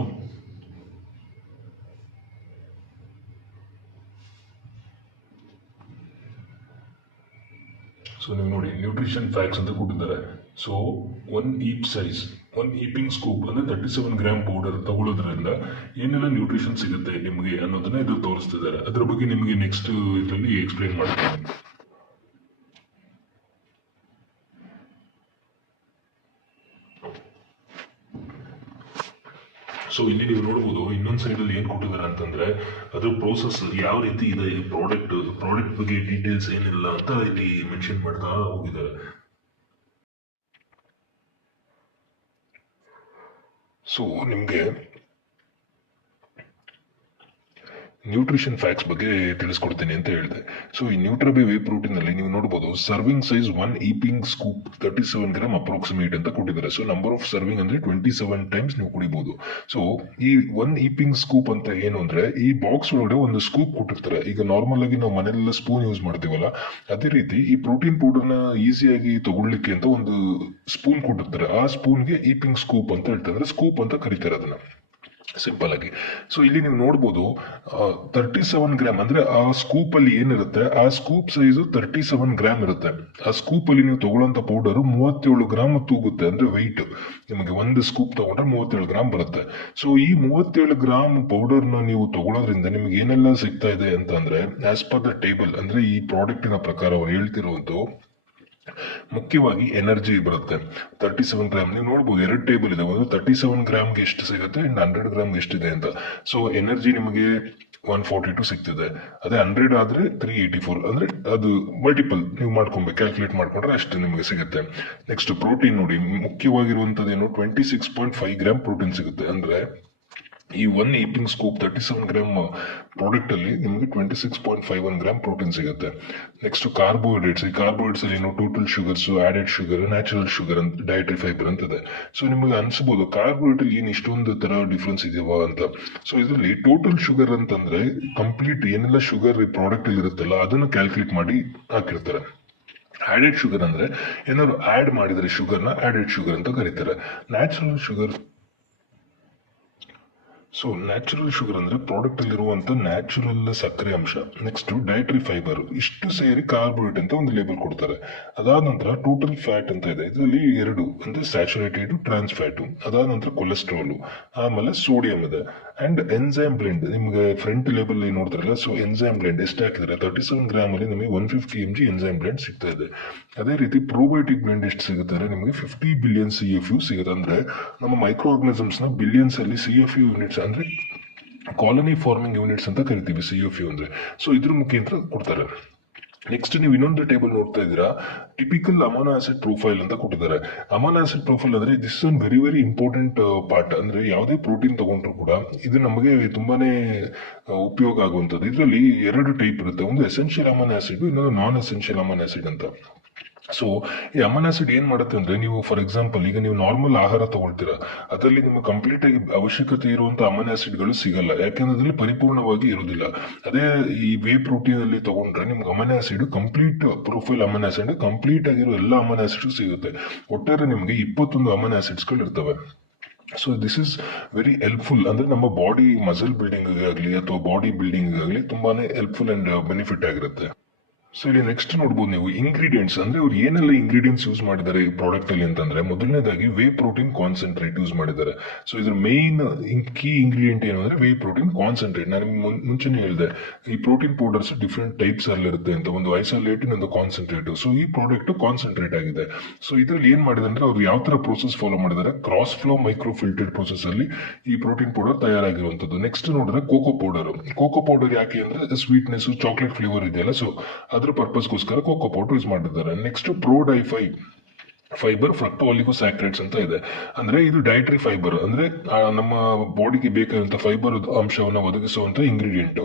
ಸೊ ನೀವು ನೋಡಿ ನ್ಯೂಟ್ರಿಷನ್ ಫ್ಯಾಕ್ಟ್ಸ್ ಅಂತ ಕೊಟ್ಟಿದ್ದಾರೆ. ಸೊ 1 ಈಪ್ ಸೈಜ್, 1 ಈಪಿಂಗ್ ಸ್ಕೂಪ್ ಅಂದ್ರೆ 37 ಗ್ರಾಮ್ ಪೌಡರ್ ತಗೊಳ್ಳೋದ್ರಿಂದ ಏನೆಲ್ಲ ನ್ಯೂಟ್ರಿಷನ್ ಸಿಗುತ್ತೆ ನಿಮಗೆ ಅನ್ನೋದನ್ನ ಇದು ತೋರಿಸ್ತಿದ್ದಾರೆ. ಅದ್ರ ಬಗ್ಗೆ ನಿಮಗೆ ನೆಕ್ಸ್ಟ್ ಇದರಲ್ಲಿ ಎಕ್ಸ್ಪ್ಲೈನ್ ಮಾಡ್ತೀನಿ. ಸೊ ಇಲ್ಲಿ ನೀವು ನೋಡಬಹುದು ಇನ್ನೊಂದು ಸೈಡ್ ಅಲ್ಲಿ ಏನ್ ಕೊಟ್ಟಿದ್ದಾರೆ ಅಂತಂದ್ರೆ ಅದ್ರ ಪ್ರೋಸೆಸ್ ಯಾವ ರೀತಿ ಇದೆ, ಪ್ರಾಡಕ್ಟ್ ಬಗ್ಗೆ ಡೀಟೇಲ್ಸ್ ಏನಿಲ್ಲ ಅಂತ ಇಲ್ಲಿ ಮೆನ್ಷನ್ ಮಾಡ್ತಾ ಹೋಗಿದ್ದಾರೆ. ಸೊ ನಿಮ್ಗೆ ನ್ಯೂಟ್ರಿಷನ್ ಫ್ಯಾಕ್ಟ್ಸ್ ಬಗ್ಗೆ ತಿಳಿಸ್ಕೊಡ್ತೀನಿ ಅಂತ ಹೇಳಿದೆ. ಸೊ ಈ ನ್ಯೂಟ್ರಬಿ ವೇ ಪ್ರೋಟೀನ್ ಅಲ್ಲಿ ನೀವು ನೋಡಬಹುದು serving size 1 heaping scoop 37 gram approximate ಅಂತ ಕೊಟ್ಟಿದ್ದಾರೆ. ಸೊ ನಂಬರ್ ಆಫ್ ಸರ್ವಿಂಗ್ ಅಂದ್ರೆ 27 ಟೈಮ್ಸ್ ನೀವು ಕುಡಿಬಹುದು. ಸೊ ಈ 1 ಈಪಿಂಗ್ ಸ್ಕೂಪ್ ಅಂತ ಏನು ಅಂದ್ರೆ ಈ ಬಾಕ್ಸ್ ಒಳಗಡೆ ಒಂದು ಸ್ಕೂಪ್ ಕೊಟ್ಟಿರ್ತಾರೆ. ಈಗ ನಾರ್ಮಲ್ ಆಗಿ ನಾವು ಮನೆಯಲ್ಲ ಸ್ಪೂನ್ ಯೂಸ್ ಮಾಡ್ತೀವಲ್ಲ, ಅದೇ ರೀತಿ ಈ ಪ್ರೋಟೀನ್ ಪೌಡರ್ ನ ಈಸಿಯಾಗಿ ತಗೊಳ್ಳಿಕ್ಕೆ ಅಂತ ಒಂದು ಸ್ಪೂನ್ ಕೊಟ್ಟಿರ್ತಾರೆ. ಆ ಸ್ಪೂನ್ಗೆ ಈಪಿಂಗ್ ಸ್ಕೂಪ್ ಅಂತ ಹೇಳ್ತಾರೆ, ಅಂದ್ರೆ ಸ್ಕೂಪ್ ಅಂತ ಕರೀತಾರೆ ಅದನ್ನ. ಸಿಂಪಲ್ ಆಗಿ. ಸೊ ಇಲ್ಲಿ ನೀವು ನೋಡ್ಬೋದು 37 ಗ್ರಾಮ್ ಅಂದ್ರೆ ಆ ಸ್ಕೂಪ್ ಅಲ್ಲಿ ಏನಿರುತ್ತೆ ಆ ಸ್ಕೂಪ್ ಸೈಜು 37 ಗ್ರಾಮ್ ಇರುತ್ತೆ. ಆ ಸ್ಕೂಪ್ ಅಲ್ಲಿ ನೀವು ತಗೊಳ್ಳೋಂಥ ಪೌಡರ್ 37 ಗ್ರಾಮ್ ತೂಗುತ್ತೆ, ಅಂದ್ರೆ ವೆಯ್ಟ್ ನಿಮಗೆ ಒಂದು ಸ್ಕೂಪ್ ತಗೊಂಡ್ರೆ 37 ಗ್ರಾಮ್ ಬರುತ್ತೆ. ಸೊ ಈ 37 ಗ್ರಾಮ್ ಪೌಡರ್ನ ನೀವು ತಗೊಳ್ಳೋದ್ರಿಂದ ನಿಮ್ಗೆ ಏನೆಲ್ಲ ಸಿಗ್ತಾ ಇದೆ ಅಂತಂದ್ರೆ ಆಸ್ ಪರ್ ದ ಟೇಬಲ್, ಅಂದ್ರೆ ಈ ಪ್ರಾಡಕ್ಟಿನ ಪ್ರಕಾರ ಅವ್ರು ಹೇಳ್ತಿರುವಂತ ಮುಖ್ಯವಾಗಿ ಎನರ್ಜಿ ಬರುತ್ತೆ 37 ಗ್ರಾಮ್. ನೀವು ನೋಡ್ಬೋದು 2 ಟೇಬಲ್ ಇದೆ, ಒಂದು 37 ಗ್ರಾಮ್ಗೆ ಎಷ್ಟು ಸಿಗುತ್ತೆ ಅಂಡ್ 100 ಗ್ರಾಮ್ಗೆ ಎಷ್ಟಿದೆ ಅಂತ. ಸೊ ಎನರ್ಜಿ ನಿಮಗೆ 142 ಸಿಗ್ತಿದೆ, ಅದೇ 100 ಆದ್ರೆ 384, ಅಂದ್ರೆ ಅದು ಮಲ್ಟಿಪಲ್ ನೀವು ಮಾಡ್ಕೊಬೇಕು, ಕ್ಯಾಲ್ಕುಲೇಟ್ ಮಾಡ್ಕೊಂಡ್ರೆ ಅಷ್ಟು ನಿಮಗೆ ಸಿಗುತ್ತೆ. ನೆಕ್ಸ್ಟ್ ಪ್ರೋಟೀನ್ ನೋಡಿ, ಮುಖ್ಯವಾಗಿರುವಂತದ್ದೇನು 26.5 ಗ್ರಾಮ್ ಪ್ರೋಟೀನ್ ಸಿಗುತ್ತೆ. ಅಂದ್ರೆ ಈ ಒನ್ ಈಪಿಂಗ್ ಸ್ಕೂಪ್ 37 ಗ್ರಾಮ್ ಪ್ರಾಡಕ್ಟ್ ಅಲ್ಲಿ ನಿಮಗೆ 26.51 ಗ್ರಾಮ್ ಪ್ರೋಟೀನ್ ಸಿಗುತ್ತೆ. ನೆಕ್ಸ್ಟ್ ಕಾರ್ಬೋಹೈಡ್ರೇಟ್ಸ್, ಈ ಕಾರ್ಬೋಹೈಡ್ರೇಟ್ಸ್ ಅಲ್ಲಿ ಏನು total sugars, added sugar, natural sugar ಅಂತ, ಡಯಟ್ರಿ ಫೈಬರ್ ಅಂತ ಇದೆ. ಸೊ ನಿಮಗೆ ಅನ್ಸಬಹುದು ಕಾರ್ಬೋಹೈಡ್ರೇಟ್ ಏನು ಇಷ್ಟೊಂದು ತರ ಡಿಫ್ರೆನ್ಸ್ ಇದೆಯಾ ಅಂತ. ಸೊ ಇದರಲ್ಲಿ ಟೋಟಲ್ ಶುಗರ್ ಅಂತಂದ್ರೆ ಕಂಪ್ಲೀಟ್ ಏನೆಲ್ಲ ಶುಗರ್ ಈ ಪ್ರಾಡಕ್ಟ್ ಅಲ್ಲಿ ಇರುತ್ತಲ್ಲ ಅದನ್ನು ಕ್ಯಾಲ್ಕುಲೇಟ್ ಮಾಡಿ ಹಾಕಿರ್ತಾರೆ. ಆಡೆಡ್ ಶುಗರ್ ಅಂದ್ರೆ ಏನಾದ್ರು ಆಡ್ ಮಾಡಿದರೆ ಶುಗರ್ನ ಆಡೆಡ್ ಶುಗರ್ ಅಂತ ಕರೀತಾರೆ. Natural sugar, so natural sugar ಅಂದ್ರೆ ಪ್ರಾಡಕ್ಟ್ ಅಲ್ಲಿರುವಂತ ನ್ಯಾಚುರಲ್ ಸಕ್ಕರೆ ಅಂಶ. ನೆಕ್ಸ್ಟ್ ಡಯಟ್ರಿ ಫೈಬರ್, ಇಷ್ಟು ಸೇರಿ ಕಾರ್ಬೋಹೈಡ್ರೇಟ್ ಅಂತ ಒಂದು ಲೇಬಲ್ ಕೊಡ್ತಾರೆ. ಅದಾದ ನಂತರ ಟೋಟಲ್ ಫ್ಯಾಟ್ ಅಂತ ಇದೆ, ಇದರಲ್ಲಿ 2 ಅಂದ್ರೆ ಸ್ಯಾಚುರೇಟೆಡ್, ಟ್ರಾನ್ಸ್ ಫ್ಯಾಟ್. ಅದಾದ ನಂತರ ಕೊಲೆಸ್ಟ್ರಾಲ್, ಆಮೇಲೆ ಸೋಡಿಯಂ ಇದೆ. ಅಂಡ್ ಎನ್ಸೈಮ್ ಬ್ಲೆಂಡ್, ನಿಮ್ಗೆ ಫ್ರಂಟ್ ಲೇಬಲ್ ನೋಡ್ತಾರಲ್ಲ, ಸೊ ಎನ್ಸೈಮ್ ಬ್ಲೆಂಡ್ ಎಷ್ಟು ಹಾಕಿದ್ರೆ 37 ಗ್ರಾಮ್ ಅಲ್ಲಿ ನಿಮಗೆ 150 mg ಎನ್ಸೈಮ್ ಬ್ಲೆಂಡ್ ಸಿಗ್ತಾ ಇದೆ. ಅದೇ ರೀತಿ ಪ್ರೋಬಯೋಟಿಕ್ ಬ್ಲೆಂಡ್ ಎಷ್ಟು ಸಿಗುತ್ತೆ ನಿಮಗೆ 50 ಬಿಲಿಯನ್ CFU ಸಿಗುತ್ತೆ. ಅಂದ್ರೆ ನಮ್ಮ ಮೈಕ್ರೋ ಆರ್ಗನಿಸಮ್ಸ್ ನ ಬಿಲಿಯನ್ಸ್ ಅಲ್ಲಿ CFU ಯೂನಿಟ್ಸ್ ಅಂದ್ರೆ ಕಾಲನಿ ಫಾರ್ಮಿಂಗ್ ಯೂನಿಟ್ಸ್ ಅಂತ ಕರಿತೀವಿ CFU ಅಂದ್ರೆ. ಸೊ ಇದ್ರ ಮುಖಾಂತರ ಕೊಡ್ತಾರೆ. ನೆಕ್ಸ್ಟ್ ನೀವು ಇನ್ನೊಂದು ಟೇಬಲ್ ನೋಡ್ತಾ ಇದ್ದೀರಾ, ಟಿಪಿಕಲ್ ಅಮೈನೋ ಆಸಿಡ್ ಪ್ರೊಫೈಲ್ ಅಂತ ಕೊಟ್ಟಿದ್ದಾರೆ. ಅಮೈನೋ ಆಸಿಡ್ ಪ್ರೊಫೈಲ್ ಅಂದ್ರೆ this is very very important part. ಅಂದ್ರೆ ಯಾವುದೇ ಪ್ರೋಟೀನ್ ತಗೊಂಡ್ರು ಕೂಡ ಇದು ನಮಗೆ ತುಂಬಾನೇ ಉಪಯೋಗ ಆಗುವಂಥದ್ದು. ಇದರಲ್ಲಿ 2 ಟೈಪ್ ಇರುತ್ತೆ, ಒಂದು ಎಸೆನ್ಷಿಯಲ್ ಅಮೈನೋ ಆಸಿಡ್, ಇನ್ನೊಂದು ನಾನ್ ಎಸೆನ್ಷಿಯಲ್ ಅಮೈನೋ ಆಸಿಡ್ ಅಂತ. ಸೊ ಈ ಅಮೈನೋ ಆಸಿಡ್ ಏನ್ ಮಾಡುತ್ತೆ ಅಂದ್ರೆ, ನೀವು ಫಾರ್ ಎಕ್ಸಾಂಪಲ್ ಈಗ ನೀವು ನಾರ್ಮಲ್ ಆಹಾರ ತಗೊಳ್ತೀರಾ, ಅದರಲ್ಲಿ ನಿಮಗೆ ಕಂಪ್ಲೀಟ್ ಆಗಿ ಅವಶ್ಯಕತೆ ಇರುವಂತಹ ಅಮೈನೋ ಆಸಿಡ್ಗಳು ಸಿಗಲ್ಲ, ಯಾಕೆಂದ್ರೆ ಅದರಲ್ಲಿ ಪರಿಪೂರ್ಣವಾಗಿ ಇರುವುದಿಲ್ಲ. ಅದೇ ಈ ವೇ ಪ್ರೋಟೀನ್ ಅಲ್ಲಿ ತಗೊಂಡ್ರೆ ನಿಮ್ಗೆ amino acid complete profile amino acid complete ಆಗಿರೋ ಎಲ್ಲ ಅಮೈನೋ ಆಸಿಡ್ ಸಿಗುತ್ತೆ. ಒಟ್ಟಾರೆ ನಿಮಗೆ 21 ಅಮೈನೋ ಆಸಿಡ್ಸ್ಗಳು ಇರ್ತವೆ. So this is very helpful, ಅಂದ್ರೆ ನಮ್ಮ ಬಾಡಿ ಮಸಲ್ ಬಿಲ್ಡಿಂಗ್ ಆಗಲಿ ಅಥವಾ ಬಾಡಿ ಬಿಲ್ಡಿಂಗ್ ಆಗಲಿ ತುಂಬಾನೇ ಹೆಲ್ಪ್ಫುಲ್ ಅಂಡ್ ಬೆನಿಫಿಟ್ ಆಗಿರುತ್ತೆ. ಸೊ ಇಲ್ಲಿ ನೆಕ್ಸ್ಟ್ ನೋಡ್ಬೋದು ನೀವು ಇಂಗ್ರೀಡಿಯೆಂಟ್ಸ್, ಅಂದ್ರೆ ಅವ್ರು ಏನೆಲ್ಲ ಇಂಗ್ರೀಡಿಯೆಂಟ್ಸ್ ಯೂಸ್ ಮಾಡಿದ್ದಾರೆ ಈ ಪ್ರಾಡಕ್ಟ್ ಅಲ್ಲಿ ಅಂತಂದ್ರೆ, ಮೊದಲನೇದಾಗಿ ವೇ ಪ್ರೋಟೀನ್ ಕಾನ್ಸಂಟ್ರೇಟ್ ಯೂಸ್ ಮಾಡಿದ್ದಾರೆ. ಸೊ ಇದ್ರ ಮೇನ್ ಕೀ ಇಂಗ್ರೀಡಿಯೆಂಟ್ ಏನು ಅಂದ್ರೆ ವೇ ಪ್ರೋಟೀನ್ ಕಾನ್ಸಂಟ್ರೇಟ್. ನಾನು ನಿಮ್ಗೆ ಮುಂಚೆನೇ ಹೇಳಿದೆ ಈ ಪ್ರೋಟೀನ್ ಪೌಡರ್ಸ್ ಡಿಫ್ರೆಂಟ್ ಟೈಪ್ಸ್ ಅಲ್ಲಿ ಇರುತ್ತೆ ಅಂತ, ಒಂದು ಐಸೋಲೇಟ್ ಒಂದು ಕಾನ್ಸಂಟ್ರೇಟ್. ಸೊ ಈ ಪ್ರಾಡಕ್ಟ್ ಕಾನ್ಸಂಟ್ರೇಟ್ ಆಗಿದೆ. ಸೊ ಇದರಲ್ಲಿ ಏನ್ ಮಾಡಿದೆ ಅಂದ್ರೆ ಅವ್ರು ಯಾವ ತರ ಪ್ರೋಸೆಸ್ ಫಾಲೋ ಮಾಡಿದ್ದಾರೆ, cross flow micro filtered process ಅಲ್ಲಿ ಈ ಪ್ರೋಟೀನ್ ಪೌಡರ್ ತಯಾರಾಗಿರುವಂತದ್ದು. ನೆಕ್ಸ್ಟ್ ನೋಡಿದ್ರೆ ಕೋಕೋ ಪೌಡರ್ ಯಾಕೆ ಅಂದ್ರೆ ಸ್ವೀಟ್ನೆಸ್, ಚಾಕ್ಲೇಟ್ ಫ್ಲೇವರ್ ಇದೆಯಲ್ಲ, ಸೊ ಅದ್ರ ಪರ್ಪಸ್ಗೋಸ್ಕರ ಕೋಕೋ ಪೌಡರ್ ಯೂಸ್ ಮಾಡಿದ್ದಾರೆ. ನೆಕ್ಸ್ಟ್ ಪ್ರೋಡೈಫೈ ಫೈಬರ್ ಫ್ರಕ್ಟೋಲಿಗೋಸ್ಯಾಕ್ರೇಟ್ಸ್ ಅಂತ ಇದೆ, ಅಂದ್ರೆ ಇದು ಡಯಟ್ರಿ ಫೈಬರ್, ಅಂದ್ರೆ ನಮ್ಮ ಬಾಡಿಗೆ ಬೇಕಾದಂತ ಫೈಬರ್ ಅಂಶವನ್ನು ಒದಗಿಸುವಂತ ಇಂಗ್ರೀಡಿಯೆಂಟ್.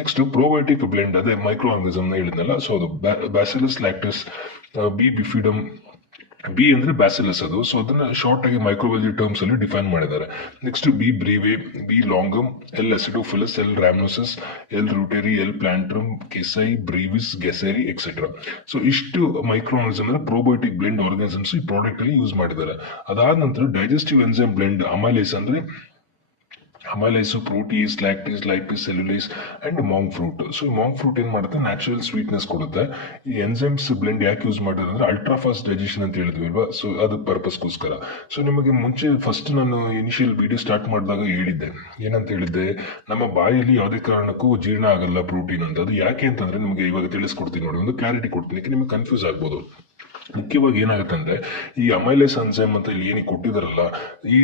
ನೆಕ್ಸ್ಟ್ ಪ್ರೋಬಯೋಟಿಕ್ ಬ್ಲೆಂಡ್, ಅದೇ ಮೈಕ್ರೋ ಆರ್ಗನಿಸಮ್ ಹೇಳಿದ್ನಲ್ಲ, ಸೊ ಅದು Bacillus lactis, B bifidum, B ಅಂದ್ರೆ ಬ್ಯಾಸಿಲಸ್ ಅದು, ಸೊ ಅದನ್ನ ಶಾರ್ಟ್ ಆಗಿ ಮೈಕ್ರೋಬಯಾಲಜಿ ಟರ್ಮ್ಸ್ ಅಲ್ಲಿ ಡಿಫೈನ್ ಮಾಡಿದ್ದಾರೆ. Next B breve, B longum, L acidophilus, L rhamnosus, L reuteri, L plantarum, casei, brevis, gasseri etcetera. So ಇಷ್ಟು micro organism ಅಂದ್ರೆ probiotic blend organisms ಈ product ಅಲ್ಲಿ ಯೂಸ್ ಮಾಡಿದ್ದಾರೆ. ಅದಾದ ನಂತರ ಡೈಜೆಸ್ಟಿವ್ ಎನ್ಸೈಮ್ ಬ್ಲೆಂಡ್ ಅಮೈಲೇಸ್, ಅಂದ್ರೆ ಅಮೈಲೈಸು, ಪ್ರೋಟೀಸ್, ಲ್ಯಾಕ್ಟೀಸ್, ಲೈಪಿಸ್, ಸೆಲ್ಯುಲೈಸ್ and Maang fruit. So Maang fruit ಏನ್ ಮಾಡುತ್ತೆ, ನ್ಯಾಚುರಲ್ ಸ್ವೀಟ್ನೆಸ್ ಕೊಡುತ್ತೆ. ಈ ಎನ್ಸೈಮ್ಸ್ ಬ್ಲೆಂಡ್ ಯಾಕೆ ಯೂಸ್ ಮಾಡಿದ್ರೆ ಅಂದ್ರೆ ಅಲ್ಟ್ರಾ ಫಾಸ್ಟ್ ಡೈಜೆಷನ್ ಅಂತ ಹೇಳಿದ್ವಿ ಅಲ್ವಾ, ಸೊ ಅದು ಪರ್ಪಸ್ಗೋಸ್ಕರ. ಸೊ ನಿಮಗೆ ಮುಂಚೆ ಫಸ್ಟ್ ನಾನು ಇನಿಷಿಯಲ್ ವಿಡಿಯೋ ಸ್ಟಾರ್ಟ್ ಮಾಡಿದಾಗ ಹೇಳಿದ್ದೆ, ಏನಂತ ಹೇಳಿದ್ದೆ, ನಮ್ಮ ಬಾಯಲ್ಲಿ ಯಾವುದೇ ಕಾರಣಕ್ಕೂ ಜೀರ್ಣ ಆಗಲ್ಲ ಪ್ರೋಟೀನ್ ಅಂತ. ಅದು ಯಾಕೆ ಅಂತಂದ್ರೆ ನಿಮಗೆ ಇವಾಗ ತಿಳಿಸ್ಕೊಡ್ತೀನಿ ನೋಡಿ, ಒಂದು ಕ್ಲಾರಿಟಿ ಕೊಡ್ತೀನಿ, ನಿಮಗೆ ಕನ್ಫ್ಯೂಸ್ ಆಗ್ಬೋದು. ಮುಖ್ಯವಾಗಿ ಏನಾಗುತ್ತೆ ಅಂದ್ರೆ ಈ ಅಮೈಲೇಸ್ ಎನ್ಸೈಮ್ ಅಂತ ಇಲ್ಲಿ ಏನಕ್ಕೆ ಕೊಟ್ಟಿದಾರಲ್ಲ, ಈ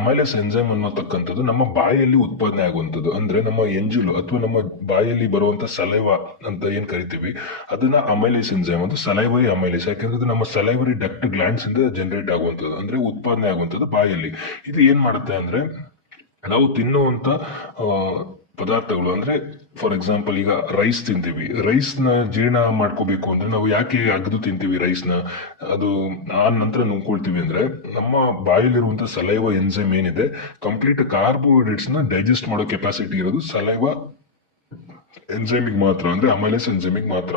ಅಮೈಲೇಸ್ ಎನ್ಸೈಮ್ ಅನ್ನೋತಕ್ಕಂಥದ್ದು ನಮ್ಮ ಬಾಯಲ್ಲಿ ಉತ್ಪಾದನೆ ಆಗುವಂಥದ್ದು. ಅಂದ್ರೆ ನಮ್ಮ ಎಂಜುಲು ಅಥವಾ ನಮ್ಮ ಬಾಯಲ್ಲಿ ಬರುವಂತ ಸಲೈವ ಅಂತ ಏನ್ ಕರಿತೀವಿ, ಅದನ್ನ ಅಮೈಲೇಸ್ ಎನ್ಸೈಮ್, ಅದು ಸಲೈವರಿ ಅಮೈಲೇಸ್. ಯಾಕಂದ್ರೆ ಅದು ನಮ್ಮ ಸಲೈವರಿ ಡಕ್ಟ್ ಗ್ಲ್ಯಾಂಡ್ಸ್ ಇಂದ ಜನರೇಟ್ ಆಗುವಂಥದ್ದು, ಅಂದ್ರೆ ಉತ್ಪಾದನೆ ಆಗುವಂಥದ್ದು ಬಾಯಲ್ಲಿ. ಇದು ಏನ್ ಮಾಡುತ್ತೆ ಅಂದ್ರೆ ನಾವು ತಿನ್ನುವಂತ ಪದಾರ್ಥಗಳು, ಅಂದ್ರೆ ಫಾರ್ ಎಕ್ಸಾಂಪಲ್ ಈಗ ರೈಸ್ ತಿಂತೀವಿ, ರೈಸ್ ನ ಜೀರ್ಣ ಮಾಡ್ಕೋಬೇಕು ಅಂದ್ರೆ ನಾವು ಯಾಕೆ ಅಗದು ತಿಂತೀವಿ ರೈಸ್ನ, ಅದು ಆ ನಂತರ ನುಂಗ್ಕೊಳ್ತೀವಿ ಅಂದ್ರೆ ನಮ್ಮ ಬಾಯಲ್ಲಿರುವಂತ ಸಲೈವ ಎನ್ಸೈಮ್ ಏನಿದೆ ಕಂಪ್ಲೀಟ್ ಕಾರ್ಬೋಹೈಡ್ರೇಟ್ಸ್ ನ ಡೈಜೆಸ್ಟ್ ಮಾಡೋ ಕೆಪಾಸಿಟಿ ಇರೋದು ಸಲೈವ ಎನ್ಸೈಮಿಗೆ ಮಾತ್ರ, ಅಂದ್ರೆ ಅಮೈಲೇಸ್ ಎನ್ಸೈಮಿಗೆ ಮಾತ್ರ.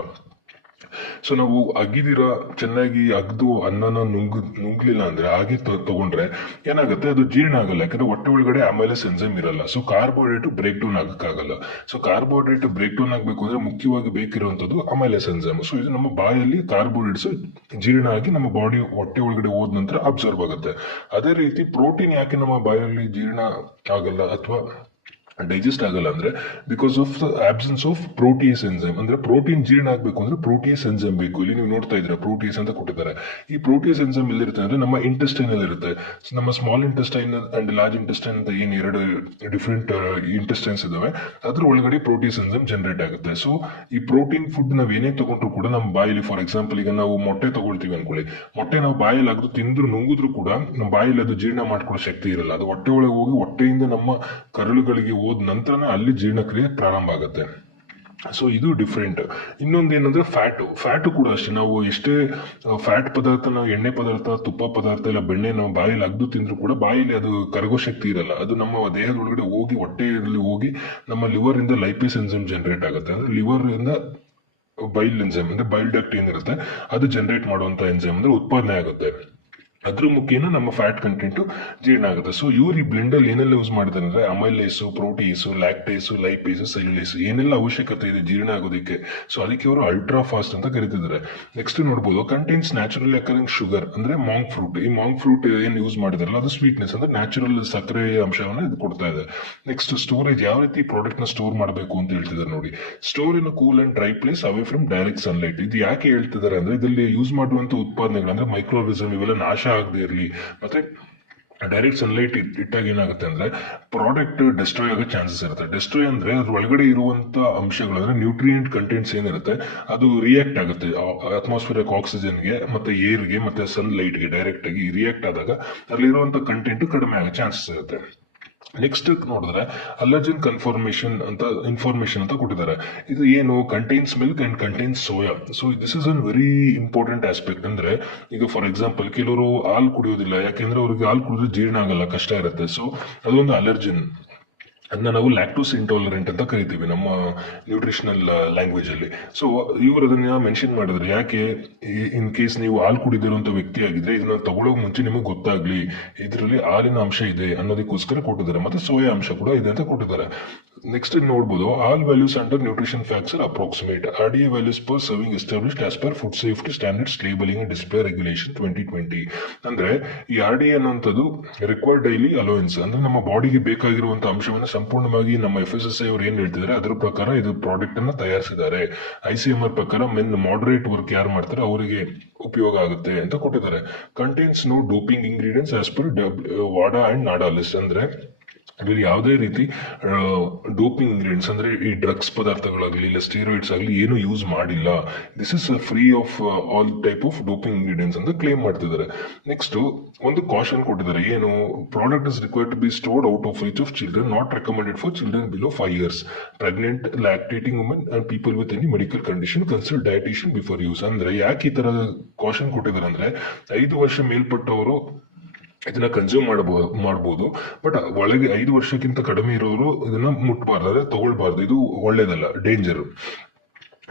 ಸೊ ನಾವು ಅಗಿದಿರ ಚೆನ್ನಾಗಿ ಅಗ್ದು ಅನ್ನನ ನುಂಗ್ಲಿಲ್ಲ ಅಂದ್ರೆ ಹಾಗೆ ತಗೊಂಡ್ರೆ ಏನಾಗುತ್ತೆ, ಅದು ಜೀರ್ಣ ಆಗಲ್ಲ. ಯಾಕಂದ್ರೆ ಹೊಟ್ಟೆ ಒಳಗಡೆ ಅಮೈಲೇಸ್ ಎನ್ಸೈಮ್ ಇರಲ್ಲ. ಸೊ ಕಾರ್ಬೋಹೈಡ್ರೇಟ್ ಬ್ರೇಕ್ ಡೌನ್ ಆಗಕ್ಕಾಗಲ್ಲ. ಸೊ ಕಾರ್ಬೋಹೈಡ್ರೇಟ್ ಬ್ರೇಕ್ ಡೌನ್ ಆಗಬೇಕು ಅಂದ್ರೆ ಮುಖ್ಯವಾಗಿ ಬೇಕಿರುವಂತದ್ದು ಅಮೈಲೇಸ್ ಎನ್ಸೈಮ್. ಸೊ ಇದು ನಮ್ಮ ಬಾಯಲ್ಲಿ ಕಾರ್ಬೋಹೈಡ್ರೇಟ್ಸ್ ಜೀರ್ಣ ಆಗಿ ನಮ್ಮ ಬಾಡಿ ಹೊಟ್ಟೆ ಒಳಗಡೆ ಹೋದ ನಂತರ ಅಬ್ಸರ್ವ್ ಆಗುತ್ತೆ. ಅದೇ ರೀತಿ ಪ್ರೋಟೀನ್ ಯಾಕೆ ನಮ್ಮ ಬಾಯಲ್ಲಿ ಜೀರ್ಣ ಆಗಲ್ಲ ಅಥವಾ ಡೈಜೆಸ್ಟ್ ಆಗಲ್ಲ ಅಂದ್ರೆ because of the absence of protease enzyme. ಅಂದ್ರೆ ಪ್ರೋಟೀನ್ ಜೀರ್ಣ ಆಗಬೇಕು ಅಂದ್ರೆ ಪ್ರೋಟೀಸ್ ಎನ್ಸೈಮ್ ಬೇಕು. ಇಲ್ಲಿ ನೀವು ನೋಡ್ತಾ ಇದ್ರೆ ಪ್ರೋಟೀಸ್ ಅಂತ ಕೊಟ್ಟಿದ್ದಾರೆ. ಈ ಪ್ರೋಟೀಸ್ ಎನ್ಸೈಮ್ ಎಲ್ಲಿರುತ್ತೆ ಅಂದ್ರೆ ನಮ್ಮ ಇಂಟೆಸ್ಟೈನ್ ಅಲ್ಲಿ ಇರುತ್ತೆ. ನಮ್ಮ small intestine and large intestine ಅಂತ ಏನು ಎರಡು ಡಿಫ್ರೆಂಟ್ ಇಂಟೆಸ್ಟೈನ್ಸ್ ಇದಾವೆ, ಅದ್ರ ಒಳಗಡೆ ಪ್ರೋಟೀಸ್ ಎನ್ಸೈಮ್ ಜನರೇಟ್ ಆಗುತ್ತೆ. ಸೊ ಈ ಪ್ರೋಟೀನ್ ಫುಡ್ ನಾವ್ ಏನೇ ತಗೊಂಡ್ರು ಕೂಡ ನಮ್ಮ ಬಾಯಲ್ಲಿ, ಫಾರ್ ಎಕ್ಸಾಂಪಲ್ ಈಗ ನಾವು ಮೊಟ್ಟೆ ತಗೊಳ್ತೀವಿ ಅನ್ಕೊಳ್ಳಿ, ಮೊಟ್ಟೆ ನಾವು ಬಾಯಲ್ಲಿ ಆಗದು ತಿಂದ್ರು ನುಂಗಿದ್ರು ಕೂಡ ನಮ್ಮ ಬಾಯಲ್ಲಿ ಅದು ಜೀರ್ಣ ಮಾಡ್ಕೊಳ್ಳೋ ಶಕ್ತಿ ಇರಲ್ಲ. ಅದು ಹೊಟ್ಟೆ ಒಳಗೆ ಹೋಗಿ ಹೊಟ್ಟೆಯಿಂದ ನಮ್ಮ ಕರುಳುಗಳಿಗೆ ಹೋದ ನಂತರ ಅಲ್ಲಿ ಜೀರ್ಣಕ್ರಿಯೆ ಪ್ರಾರಂಭ ಆಗುತ್ತೆ. ಸೊ ಇದು ಡಿಫ್ರೆಂಟ್. ಇನ್ನೊಂದೇನಂದ್ರೆ ಫ್ಯಾಟು ಕೂಡ ಅಷ್ಟೇ. ನಾವು ಎಷ್ಟೇ ಫ್ಯಾಟ್ ಪದಾರ್ಥ, ನಾವು ಎಣ್ಣೆ ಪದಾರ್ಥ, ತುಪ್ಪ ಪದಾರ್ಥ ಇಲ್ಲ ಬೆಣ್ಣೆ ನಾವು ಬಾಯಲ್ಲಿ ಅಗ್ದು ತಿಂದ್ರು ಕೂಡ ಬಾಯಲ್ಲಿ ಅದು ಕರಗೋ ಶಕ್ತಿ ಇರಲ್ಲ. ಅದು ನಮ್ಮ ದೇಹದೊಳಗಡೆ ಹೋಗಿ ಹೊಟ್ಟೆಯಲ್ಲಿ ಹೋಗಿ ನಮ್ಮ ಲಿವರ್ ಇಂದ ಲೈಪೇಸ್ ಎನ್ಸೈಮ್ ಜನರೇಟ್ ಆಗುತ್ತೆ. ಅಂದ್ರೆ ಲಿವರ್ ಇಂದ ಬೈಲ್ ಎನ್ಸೈಮ್ ಅಂದ್ರೆ ಬೈಲ್ ಡಕ್ಟ್ ಏನಿರುತ್ತೆ ಅದು ಜನರೇಟ್ ಮಾಡುವಂತ ಎನ್ಸೈಮ್ ಅಂದ್ರೆ ಉತ್ಪಾದನೆ ಆಗುತ್ತೆ. ಅದ್ರ ಮುಖೇನ ನಮ್ಮ ಫ್ಯಾಟ್ ಕಂಟೆಂಟ್ ಜೀರ್ಣ ಆಗುತ್ತೆ. ಸೊ ಇವ್ರು ಈ ಬ್ಲೆಂಡ್ ಅಲ್ಲಿ ಏನೆಲ್ಲ ಯೂಸ್ ಮಾಡಿದ್ದಾರೆ ಅಂದ್ರೆ ಅಮೈಲೇಸು, ಪ್ರೋಟೀಸು, ಲ್ಯಾಕ್ಟೇಸು, ಲೈಪೇಸು, ಸೆಲ್ಯುಲೇಸು ಏನೆಲ್ಲ ಅವಶ್ಯಕತೆ ಇದೆ ಜೀರ್ಣ ಆಗೋದಕ್ಕೆ. ಸೊ ಅದಕ್ಕೆ ಅವರು ಅಲ್ಟ್ರಾ ಫಾಸ್ಟ್ ಅಂತ ಕರೀತಿದ್ದಾರೆ. ನೆಕ್ಸ್ಟ್ ನೋಡ್ಬೋದು, ಕಂಟೈನ್ಸ್ ನ್ಯಾಚುರಲ್ ಅಕರಿಂಗ್ ಶುಗರ್ ಅಂದ್ರೆ ಮಾಂಗ್ ಫ್ರೂಟ್. ಈ ಮಾಂಗ್ ಫ್ರೂಟ್ ಏನ್ ಯೂಸ್ ಮಾಡಿದಾರಲ್ಲ ಅದು ಸ್ವೀಟ್ನೆಸ್ ಅಂದ್ರೆ ನ್ಯಾಚುರಲ್ ಸಕ್ಕರೆ ಅಂಶವನ್ನ ಇದು ಕೊಡ್ತಾ ಇದೆ. ನೆಕ್ಸ್ಟ್ ಸ್ಟೋರೇಜ್, ಯಾವ ರೀತಿ ಪ್ರಾಡಕ್ಟ್ ನ ಸ್ಟೋರ್ ಮಾಡಬೇಕು ಅಂತ ಹೇಳ್ತಿದ್ದಾರೆ ನೋಡಿ. Store in cool and dry place away from direct sunlight. ಇದು ಯಾಕೆ ಹೇಳ್ತಿದ್ದಾರೆ ಅಂದ್ರೆ ಇದರಲ್ಲಿ ಯೂಸ್ ಮಾಡುವಂತ ಉತ್ಪಾದನೆಗಳು ಅಂದ್ರೆ ಮೈಕ್ರೋರಿಸಮ್ ಇವೆಲ್ಲ ನಾಶ ಆಗದೆ ಇರಲಿ, ಮತ್ತೆ ಡೈರೆಕ್ಟ್ ಸನ್ಲೈಟ್ ಇಟ್ಟಾಗ ಏನಾಗುತ್ತೆ ಅಂದ್ರೆ ಪ್ರಾಡಕ್ಟ್ ಡೆಸ್ಟ್ರಾಯ್ ಆಗೋ ಚಾನ್ಸಸ್ ಇರುತ್ತೆ. ಡೆಸ್ಟ್ರಾಯ್ ಅಂದ್ರೆ ಅದ್ರ ಒಳಗಡೆ ಇರುವಂತ ಅಂಶಗಳು ಅಂದ್ರೆ ನ್ಯೂಟ್ರಿಯೆಂಟ್ ಕಂಟೆಂಟ್ಸ್ ಏನಿರುತ್ತೆ ಅದು ರಿಯಾಕ್ಟ್ ಆಗುತ್ತೆ ಅಟ್ಮಾಸ್ಫಿಯರ್ ಆಕ್ಸಿಜನ್ಗೆ ಮತ್ತೆ ಏರ್ಗೆ ಮತ್ತೆ ಸನ್ಲೈಟ್ಗೆ ಡೈರೆಕ್ಟ್ ಆಗಿ ರಿಯಾಕ್ಟ್ ಆದಾಗ ಅಲ್ಲಿರುವಂತ ಕಂಟೆಂಟ್ ಕಡಿಮೆ ಆಗೋ ಚಾನ್ಸಸ್ ಇರುತ್ತೆ. ನೆಕ್ಸ್ಟ್ ನೋಡಿದ್ರೆ ಅಲರ್ಜನ್ ಇನ್ಫಾರ್ಮೇಶನ್ ಅಂತ ಕೊಟ್ಟಿದ್ದಾರೆ. ಇದು ಏನು, contains milk and contains soya. So this is an very important aspect. ಅಂದ್ರೆ ಈಗ ಫಾರ್ ಎಕ್ಸಾಂಪಲ್ ಕೆಲವರು ಹಾಲು ಕುಡಿಯೋದಿಲ್ಲ, ಯಾಕೆಂದ್ರೆ ಅವ್ರಿಗೆ ಹಾಲು ಕುಡಿದ್ರೆ ಜೀರ್ಣ ಆಗಲ್ಲ, ಕಷ್ಟ ಇರುತ್ತೆ. ಸೊ ಅದೊಂದು ಅಲರ್ಜನ್. ಅದನ್ನ ನಾವು ಲ್ಯಾಕ್ಟೋಸ್ ಇಂಟಾಲರೆಂಟ್ ಅಂತ ಕರಿತೀವಿ ನಮ್ಮ ನ್ಯೂಟ್ರಿಷನಲ್ ಲ್ಯಾಂಗ್ವೇಜ್ ಅಲ್ಲಿ. ಸೊ ಇವರು ಅದನ್ನ ಮೆನ್ಷನ್ ಮಾಡಿದ್ರೆ ಯಾಕೆ, ಇನ್ ಕೇಸ್ ನೀವು ಹಾಲು ಕುಡಿದಿರುವಂತ ವ್ಯಕ್ತಿ ಆಗಿದ್ರೆ ಇದನ್ನ ತಗೊಳ್ಳೋ ಮುಂಚೆ ನಿಮಗೆ ಗೊತ್ತಾಗ್ಲಿ ಇದರಲ್ಲಿ ಹಾಲಿನ ಅಂಶ ಇದೆ ಅನ್ನೋದಕ್ಕೋಸ್ಕರ ಕೊಟ್ಟಿದ್ದಾರೆ. ಮತ್ತೆ ಸೋಯಾ ಅಂಶ ಕೂಡ ಇದೆ ಅಂತ ಕೊಟ್ಟಿದ್ದಾರೆ. ನೆಕ್ಸ್ಟ್ ನೋಡ್ಬೋದು, all values under nutrition facts are approximate. RDA values per serving established as per food safety standards labelling and display regulation 2020. ಅಂದ್ರೆ ಈ RDA ಅನ್ನುವಂಥದ್ದು ರಿಕ್ವೈರ್ಡ್ ಡೈಲಿ ಅಲೋವೆನ್ಸ್ ಅಂದ್ರೆ ನಮ್ಮ ಬಾಡಿಗೆ ಬೇಕಾಗಿರುವಂತಹ ಅಂಶವನ್ನು ಸಂಪೂರ್ಣವಾಗಿ ನಮ್ಮ FSSAI ಅವರು ಏನ್ ಹೇಳ್ತಿದ್ದಾರೆ ಅದ್ರ ಪ್ರಕಾರ ಇದು ಪ್ರಾಡಕ್ಟ್ ಅನ್ನ ತಯಾರಿಸಿದ್ದಾರೆ. ICMR ಪ್ರಕಾರ ಮಾಡರೇಟ್ ವರ್ಕ್ ಯಾರು ಮಾಡ್ತಾರೆ ಅವರಿಗೆ ಉಪಯೋಗ ಆಗುತ್ತೆ ಅಂತ ಕೊಟ್ಟಿದ್ದಾರೆ. Contains no doping ingredients as per ವಾಡಾ ಅಂಡ್ ನಾಡಾ ಲಿಸ್ಟ್. ಅಂದ್ರೆ ಇದರಲ್ಲಿ ಯಾವುದೇ ರೀತಿ ಡೋಪಿಂಗ್ ಇಂಗ್ರೀಡಿಯೆಂಟ್ಸ್ ಅಂದ್ರೆ ಈ ಡ್ರಗ್ಸ್ ಪದಾರ್ಥಗಳಾಗಲಿ ಇಲ್ಲ ಸ್ಟೀರಾಯ್ಡ್ಸ್ ಆಗಲಿ ಏನು ಯೂಸ್ ಮಾಡಿಲ್ಲ. This is free of all type of doping ingredients ಅಂತ ಕ್ಲೇಮ್ ಮಾಡ್ತಿದ್ದಾರೆ. ನೆಕ್ಸ್ಟ್ ಒಂದು ಕಾಷನ್ ಕೊಟ್ಟಿದ್ದಾರೆ, ಏನು, product is required to be stored out of reach of children, not recommended for children below 5 years, pregnant, lactating women and people with any medical condition, consult dietitian before use. ಅಂದ್ರೆ ಯಾಕೆ ಈ ತರ caution ಕೊಟ್ಟಿದ್ದಾರೆ ಅಂದ್ರೆ 5 ವರ್ಷ ಮೇಲ್ಪಟ್ಟವರು ಇದನ್ನ consume ಮಾಡಬಹುದು, but ಒಳಗೆ 5 ವರ್ಷಕ್ಕಿಂತ ಕಡಿಮೆ ಇರೋರು ಇದನ್ನ ಮುಟ್ಬಾರ್ದು, ಅಂದ್ರೆ ತಗೊಳ್ಬಾರ್ದು, ಇದು ಒಳ್ಳೇದಲ್ಲ, ಡೇಂಜರ್.